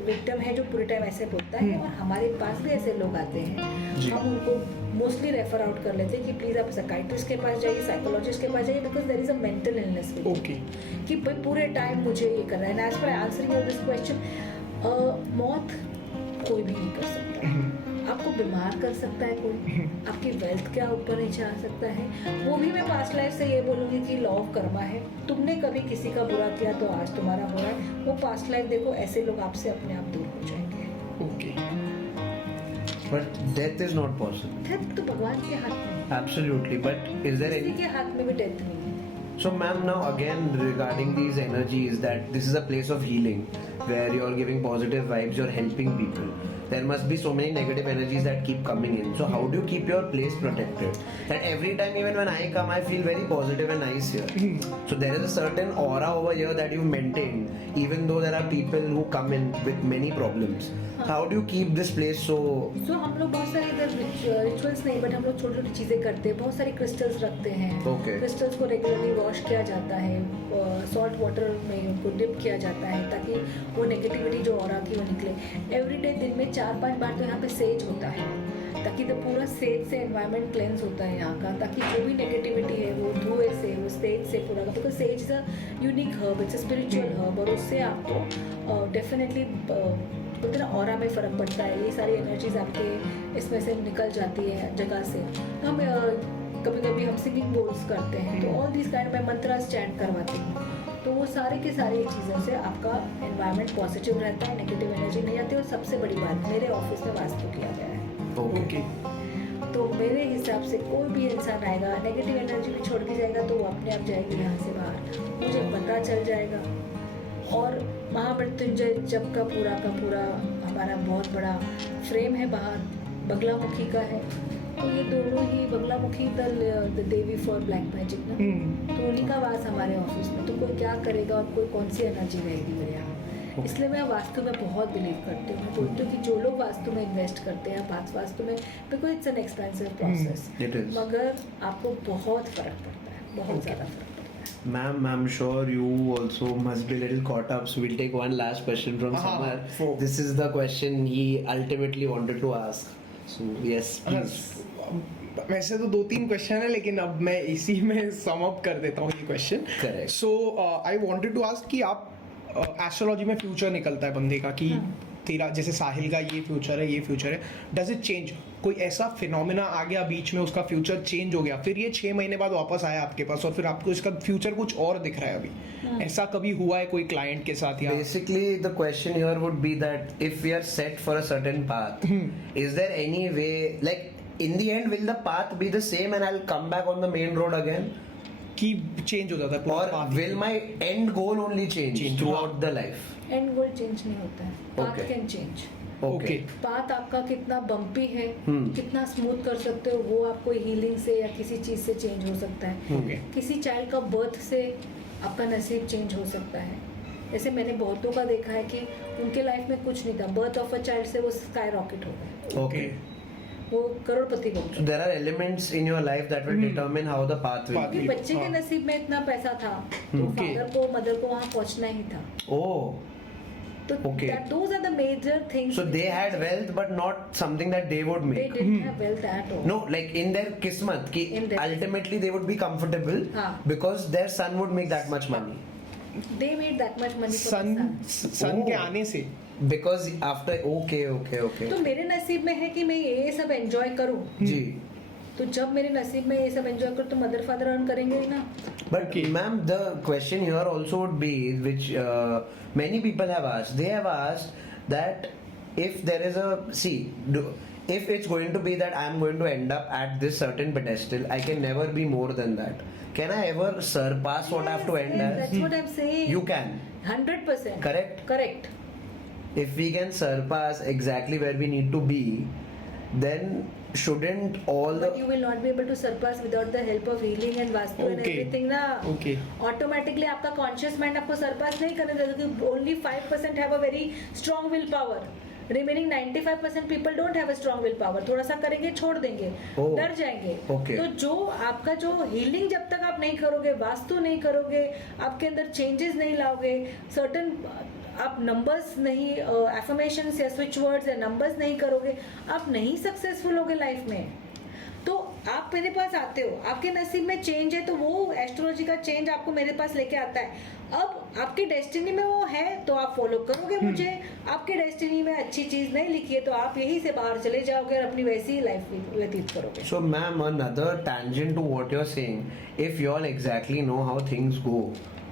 विक्टिम है जो पूरे टाइम ऐसे बोलता है, और हमारे पास भी ऐसे लोग आते हैं, हम उनको मोस्टली रेफर आउट कर लेते हैं कि प्लीज़ आप साइकियाट्रिस्ट के पास जाइए, साइकोलॉजिस्ट के पास जाइए, because there is a mental illness with okay कि भाई पूरे टाइम मुझे ये करना है. As per answering your this question, मौत कोई भी नहीं कर सकता है. आपको बीमार कर सकता है कोई, आपकी वेल्थ क्या ऊपर नीचे आ सकता है. वो भी मैं पास्ट लाइफ से ये बोलूँगी कि लॉ ऑफ कर्मा है, तुमने कभी किसी का बुरा किया तो आज तुम्हारा हो रहा है. वो पास्ट लाइफ देखो, ऐसे लोग आपसे अपने आप दूर हो जाएंगे. Okay But death is not possible. Death तो भगवान के हाथ में है, Absolutely. But is there किसी any? के हाथ में भी डेथ नहीं है. So, ma'am, now again regarding these energies, that this is a place of healing, where you're giving positive vibes, you're helping people. There must be so many negative energies that keep coming in. So, how do you keep your place protected? That every time, even when I come, I feel very positive and nice here. So, there is a certain aura over here that you've maintained, even though there are people who come in with many problems. How do you keep this place so? So हम लोग बहुत सारे इधर rituals नहीं, but हम लोग छोटी छोटी चीज़ें करते हैं. बहुत सारे क्रिस्टल्स रखते हैं. Okay. क्रिस्टल्स को रेगुलरली वॉश किया जाता है, सॉल्ट वाटर में उनको डिप किया जाता है, ताकि वो नेगेटिविटी जो ऑरा की वो निकले. एवरीडे दिन में 4-5 बार तो यहाँ पे सेज होता है, ताकि तो पूरा सेज से एनवायरनमेंट क्लेंस होता है यहाँ का, ताकि जो भी नेगेटिविटी है वो धुएं से, वो सेज से पूरा, because says is a unique herb, it's a spiritual herb, और उससे आपको डेफिनेटली बोलते ना ऑरा में फ़र्क पड़ता है. ये सारी एनर्जीज आपके इसमें से निकल जाती है जगह से. हम कभी कभी हम सिंगिंग बोल्स करते हैं, तो ऑल दिस काइंड में मंत्रास चैंट करवाती हूँ, तो वो सारे के सारे चीज़ों से आपका एनवायरनमेंट पॉजिटिव रहता है, नेगेटिव एनर्जी नहीं आती. और सबसे बड़ी बात, मेरे ऑफिस में वास्तु किया गया है, ओके तो मेरे हिसाब से कोई भी इंसान आएगा, नेगेटिव एनर्जी भी छोड़ के जाएगा तो वो अपने आप जाएगी यहाँ से बाहर, मुझे पता चल जाएगा. और महामृत्युंजय जप का पूरा हमारा बहुत बड़ा फ्रेम है बाहर, बगलामुखी का है, तो ये दोनों ही Baglamukhi the devi for black magic ना, तो उन्हीं का वास हमारे ऑफिस में. तो कोई क्या करेगा और कोई कौन सी एनर्जी रहेगी मेरे यहाँ. इसलिए मैं वास्तु में बहुत बिलीव करती हूँ. मैं बोलती हूँ कि जो लोग वास्तु में इन्वेस्ट करते हैं, वास्तु में, because it's an expensive process, मगर आपको बहुत फ़र्क पड़ता है, बहुत ज़्यादा फ़र्क. Ma'am, I'm sure you also must be a little caught up. So we'll take one last question from Samar. This is the question he ultimately wanted to ask. So yes, please. वैसे तो 2-3 question है, लेकिन अब मैं इसी में sum up कर देता हूँ ये question. Correct. So I wanted to ask कि आप एस्ट्रोलॉजी में फ्यूचर निकलता है बंदे का कि तेरा जैसे साहिल का ये फ्यूचर है, ये फ्यूचर है, डज इट चेंज? कोई ऐसा फिनोमिना आ गया बीच में, उसका फ्यूचर चेंज हो गया, फिर ये 6 महीने बाद वापस आया आपके पास और फिर आपको इसका फ्यूचर कुछ और दिख रहा है अभी, ऐसा कभी हुआ है कोई क्लाइंट के साथ? या basically the question here would be that if we are set for a certain path, is there any way, like in the end will the path be the same and I'll come back on the main road again, कि change हो जाता है or path? will my end goal only change throughout the life? And goal change नहीं होता है, path Okay. Can change. Okay path आपका कितना bumpy है, हम्म। कितना स्मूथ कर सकते हो, वो आपको हीलिंग से या किसी चीज से चेंज हो सकता है। ओके किसी चाइल्ड का बर्थ से आपका नसीब चेंज हो सकता है। जैसे मैंने बहुतों का देखा है कि उनके लाइफ में कुछ नहीं था, बर्थ ऑफ अ चाइल्ड से वो स्काई रॉकेट हो गए, Okay. वो करोड़पति बन So गए। there are elements in your life that will determine how the path will Path be. क्योंकि बच्चे के हाँ। नसीब में इतना पैसा था तो Okay. फादर को मदर को वहाँ पहुँचना ही था। Oh, तो Okay. those are the major things. so they had wealth but not something that they would They make. didn't have wealth at all. No, like in their kismat, ki In their- ultimately they would be comfortable हाँ. because their son would make that much money. They made that much money for sun the son. सन के Oh. आने से Because after okay. तो मेरे नसीब में है कि मैं ये सब एंजॉय करूं, जी. तो जब मेरे नसीब में ये सब एंजॉय करूं तो मदर फादर अर्न करेंगे ही ना। But Okay. ma'am, the question here also would be, which many people have asked. They have asked that if there is if it's going to be that I'm going to end up at this certain pedestal, I can never be more than that. Can I ever surpass what I have to end Yes, as? that's what I'm saying. You can. 100%. Correct? Correct. If we can surpass exactly where we need to be, then shouldn't all But the you will not be able to surpass without the help of healing and vastu and Okay. everything ना। Okay. Automatically आपका conscious mind आपको surpass नहीं करने देगा क्योंकि only 5% have a very strong will power. Remaining 95% people don't have a strong will power. थोड़ा सा करेंगे छोड़ देंगे, Oh. डर जाएंगे। Okay. तो जो आपका जो healing जब तक आप नहीं करोगे, वास्तु नहीं करोगे, आपके अंदर changes नहीं लाओगे, certain आप नंबर्स नहीं एफर्मेशंस या स्विच वर्ड्स या नंबर्स नहीं करोगे, आप नहीं सक्सेसफुल होगे लाइफ में। तो आप मेरे पास आते हो, आपके नसीब में चेंज है तो वो एस्ट्रोलॉजी का चेंज आपको मेरे पास लेके आता है। अब आपकी डेस्टिनी में वो है तो आप फॉलो करोगे मुझे, आपके डेस्टिनी में अच्छी चीज नहीं लिखी है तो आप यहीं से बाहर चले जाओगे और अपनी वैसी ही लाइफ व्यतीत करोगे। So, ma'am, another tangent to what you're saying, if you all exactly know how things go,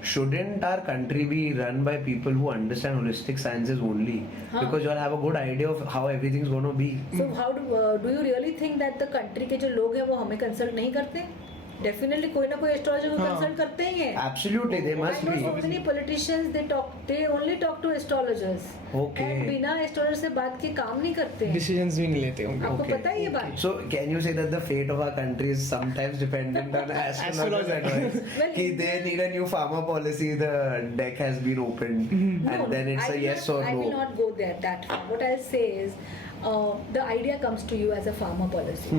shouldn't our country be run by people who understand holistic sciences only? हाँ. Because you all have a good idea of how everything's going to be. So how do you really think that the country के जो लोग हैं वो हमें consult नहीं करते? Definitely कोई ना कोई एस्ट्रोलॉजर को हाँ. कंसल्ट करते ही हैं। Absolutely, they must I know so be. many politicians they only talk to astrologers. Okay. And बिना एस्ट्रोलॉजर से बात के काम नहीं करते हैं। डिसीजंस भी नहीं लेते होंगे आपको Okay. पता है ये बात? So, can you say that the fate of our country is sometimes dependent on astrologers' advice? Well, Ki they need a new pharma policy, the deck has been opened, and then it's a yes or I will no. not go there that far. What I'll say is, the idea comes to you as a pharma policy.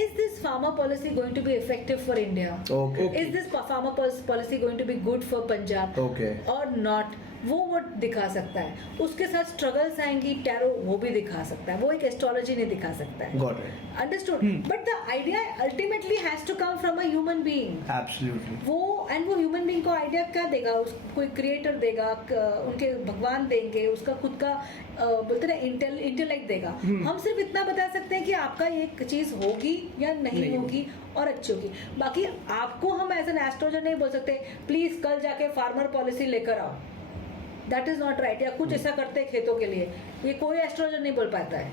Is this pharma policy going to be effective for India? Okay. Is this pharma policy going to be good for Punjab? Okay. or not? वो दिखा सकता है, उसके साथ struggles आएंगी, tarot वो भी दिखा सकता है, वो एक एस्ट्रोलॉजी नहीं दिखा सकता है। Got it. Understood? But the idea ultimately has to come from a human being. Absolutely. वो ह्यूमन बीइंग को आइडिया क्या देगा? कोई क्रिएटर देगा, उनके भगवान देंगे, उसका खुद का बोलते ना इंटेलेक्ट देगा। हम सिर्फ इतना बता सकते हैं कि आपका ये चीज होगी या नहीं होगी और अच्छी होगी। बाकी आपको हम एज एन एस्ट्रोलॉजर नहीं बोल सकते प्लीज कल जाके फार्मर पॉलिसी लेकर आओ, दैट इज नॉट राइट। या कुछ ऐसा करते हैं खेतों के लिए, ये कोई एस्ट्रोलॉजर नहीं बोल पाता है।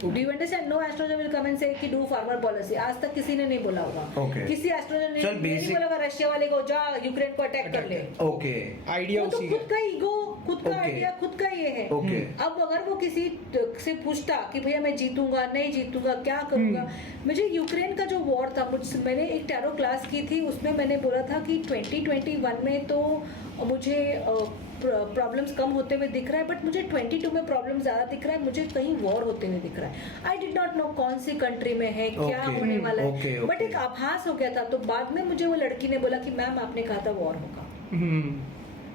Do you understand? No astrologer will come and से कि डू फार्मर पॉलिसी। आज तक किसी ने नहीं बोला होगा। Okay. किसी एस्ट्रोलॉजर ने So नहीं basic- बोला होगा रशिया वाले को जा यूक्रेन को अटैक कर ले। Okay. आइडिया वो तो उसी खुद का का ईगो, खुद का Okay. आइडिया, खुद का ये है। Okay. अब अगर वो किसी से पूछता कि भैया मैं जीतूंगा नहीं जीतूंगा क्या करूंगा, मुझे यूक्रेन का जो वॉर था, मुझसे मैंने एक टैरो क्लास की थी, उसमें मैंने बोला था कि 2021 में तो मुझे प्रॉब्लम्स कम होते हुए दिख रहा है, बट मुझे 22 में प्रॉब्लम ज्यादा दिख रहा है, मुझे कहीं वॉर होते हुए दिख रहा है। आई डिड नॉट नो कौन सी कंट्री में है, क्या Okay. होने वाला है, Okay, बट okay. एक आभास हो गया था। तो बाद में मुझे वो लड़की ने बोला कि मैम आपने कहा था वॉर होगा।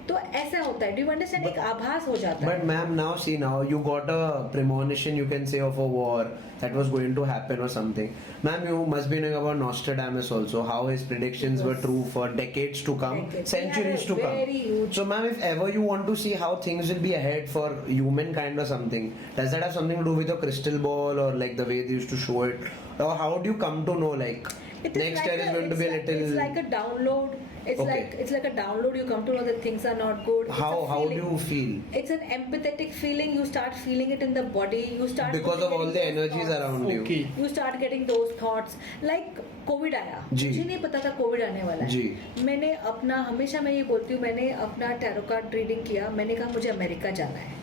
तो ऐसा होता है, डू यू अंडरस्टैंड? एक आभास हो जाता But है। ma'am, now you got a premonition, you can say, of a war that was going to happen or something. Ma'am, you must be knowing about Nostradamus also, how his predictions were Yes. true for decades to come, Decades. centuries He to had a come. very huge- So ma'am, if ever you want to see how things will be ahead for humankind or something, does that have something to do with your crystal ball or like the way they used to show it? Or how do you come to know like It is next like year is going to be a little... It's like a download. Okay. It's like a download. You come to know that things are not good. It's a How do feeling. you feel? It's an empathetic feeling. You start feeling it in the body. You start Because of all the getting those energies thoughts. around you. Okay You start getting those thoughts. Like Covid आया, जी। मुझे नहीं पता था Covid आने वाला है। जी। मैंने अपना, हमेशा मैं ये बोलती हूँ, मैंने अपना टैरो कार्ड रीडिंग किया, मैंने कहा मुझे अमेरिका जाना है।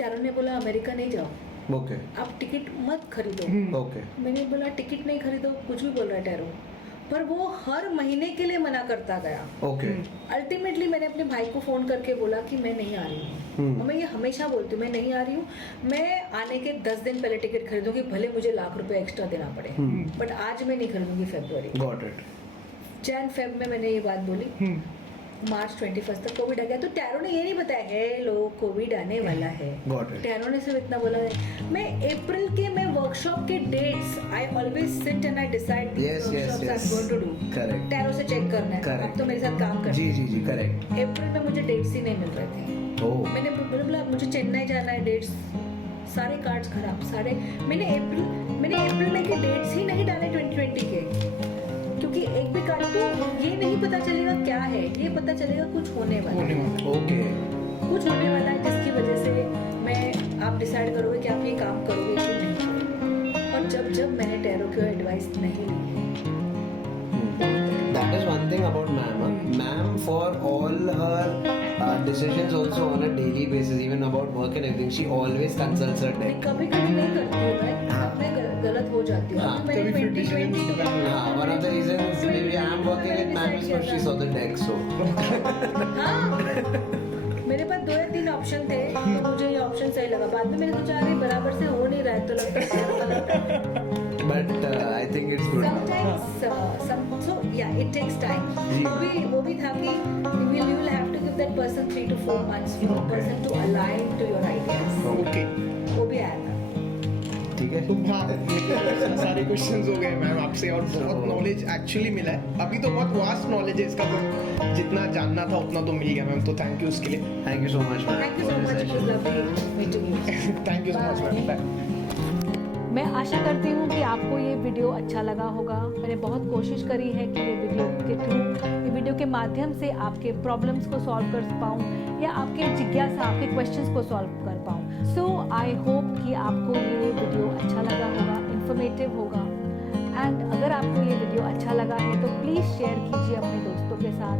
टैरो ने बोला अमेरिका नहीं जाओ, ओके आप टिकट मत खरीदो। ओके मैंने बोला टिकट नहीं खरीदो, कुछ भी बोल रहा है टैरो, पर वो हर महीने के लिए मना करता गया। ओके अल्टीमेटली मैंने अपने भाई को फोन करके बोला कि मैं नहीं आ रही हूँ, और मैं ये हमेशा बोलती हूँ मैं नहीं आ रही हूँ, मैं आने के 10 दिन पहले टिकट खरीदूंगी, भले मुझे लाख रुपए एक्स्ट्रा देना पड़े, बट आज मैं नहीं खरीदूंगी फरवरी। Got it. जैन फेब में मैंने ये बात बोली, मार्च 21 तक कोविड आ गया। तो टैरो ने ये नहीं बताया है लो कोविड आने वाला है, Got it. टैरो ने सिर्फ इतना बोला है। मैं अप्रैल के मैं वर्कशॉप के dates I always sit and I decide Yes, yes, yes. I am going to do. Correct. Tarot से चेक करना है, Correct. अब तो मेरे साथ काम कर। जी जी जी करेक्ट। अप्रैल में मुझे डेट्स ही नहीं मिल रहे थे। ओह मैंने बोला मुझे चेन्नई जाना है, डेट्स सारे कार्ड्स खराब सारे। मैंने अप्रैल में के डेट्स ही नहीं डाले 2020 के, क्योंकि एक भी कार्ड तो ये नहीं पता चलेगा क्या है, ये पता चलेगा कुछ होने वाला है, ओके कुछ होने वाला है जिसकी वजह से मैं आप डिसाइड करोगे कि आप ये काम करोगे कि नहीं करोगे। और जब मैंने टैरो की एडवाइस नहीं ली, That is one thing about ma'am. Ma'am, for all her decisions also on a daily basis, even about work and everything, she always consults her deck. कभी कभी नहीं करती हूँ मैं गलत हो जाती हूँ। हाँ, अभी मैंने तभी फिर 2020 decisions हाँ, one of the reasons maybe I am working with ma'am is because she saw the deck. So हाँ, मेरे पास 2 या 3 ऑप्शन थे, तो मुझे ये ऑप्शन सही लगा। बाद में मैंने सोचा अरे बराबर से हो नहीं रहा है, तो लगता है गलत है। but I think it's good. Sometimes, so yeah, it takes time. जी। वो भी था कि you will have to give that person 3 to 4 months for the person to align to your ideas. Okay वो भी आया था। ठीक है। तो हाँ सारे क्वेश्चंस हो गए मैम आपसे, और बहुत नॉलेज एक्चुअली मिला है। अभी तो बहुत वास्ट नॉलेज है इसका, but जितना जानना था उतना तो मिल गया मैम, तो थैंक यू उसके लिए। Thank you so much, ma'am. Thank you so much. It was lovely meeting you. Thank you so much ma'am, bye. मैं आशा करती हूँ कि आपको ये वीडियो अच्छा लगा होगा। मैंने बहुत कोशिश करी है कि ये वीडियो के थ्रू, ये वीडियो के माध्यम से आपके प्रॉब्लम्स को सॉल्व कर पाऊँ या आपके जिज्ञासा, आपके क्वेश्चंस को सॉल्व कर पाऊँ। सो आई होप कि आपको ये वीडियो अच्छा लगा होगा, इन्फॉर्मेटिव होगा। एंड अगर आपको ये वीडियो अच्छा लगा है तो प्लीज़ शेयर कीजिए अपने दोस्तों के साथ,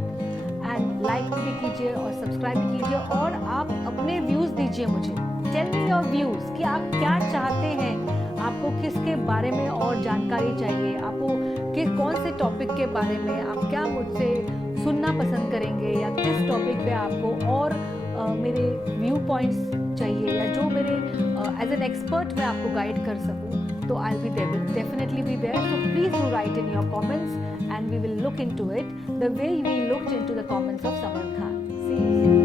एंड लाइक भी कीजिए और सब्सक्राइब भी कीजिए, और आप अपने व्यूज़ दीजिए मुझे। टेल मी योर व्यूज़ कि आप क्या चाहते हैं, आपको किसके बारे में और जानकारी चाहिए, आपको कौन से टॉपिक के बारे में आप क्या मुझसे सुनना पसंद करेंगे, या किस टॉपिक पे आपको और मेरे व्यू पॉइंट्स चाहिए, या जो मेरे एज एन एक्सपर्ट मैं आपको गाइड कर सकूं, तो I will be definitely be there. So please do write in your comments and we will look into it the way we looked into the comments of Samar Khan. C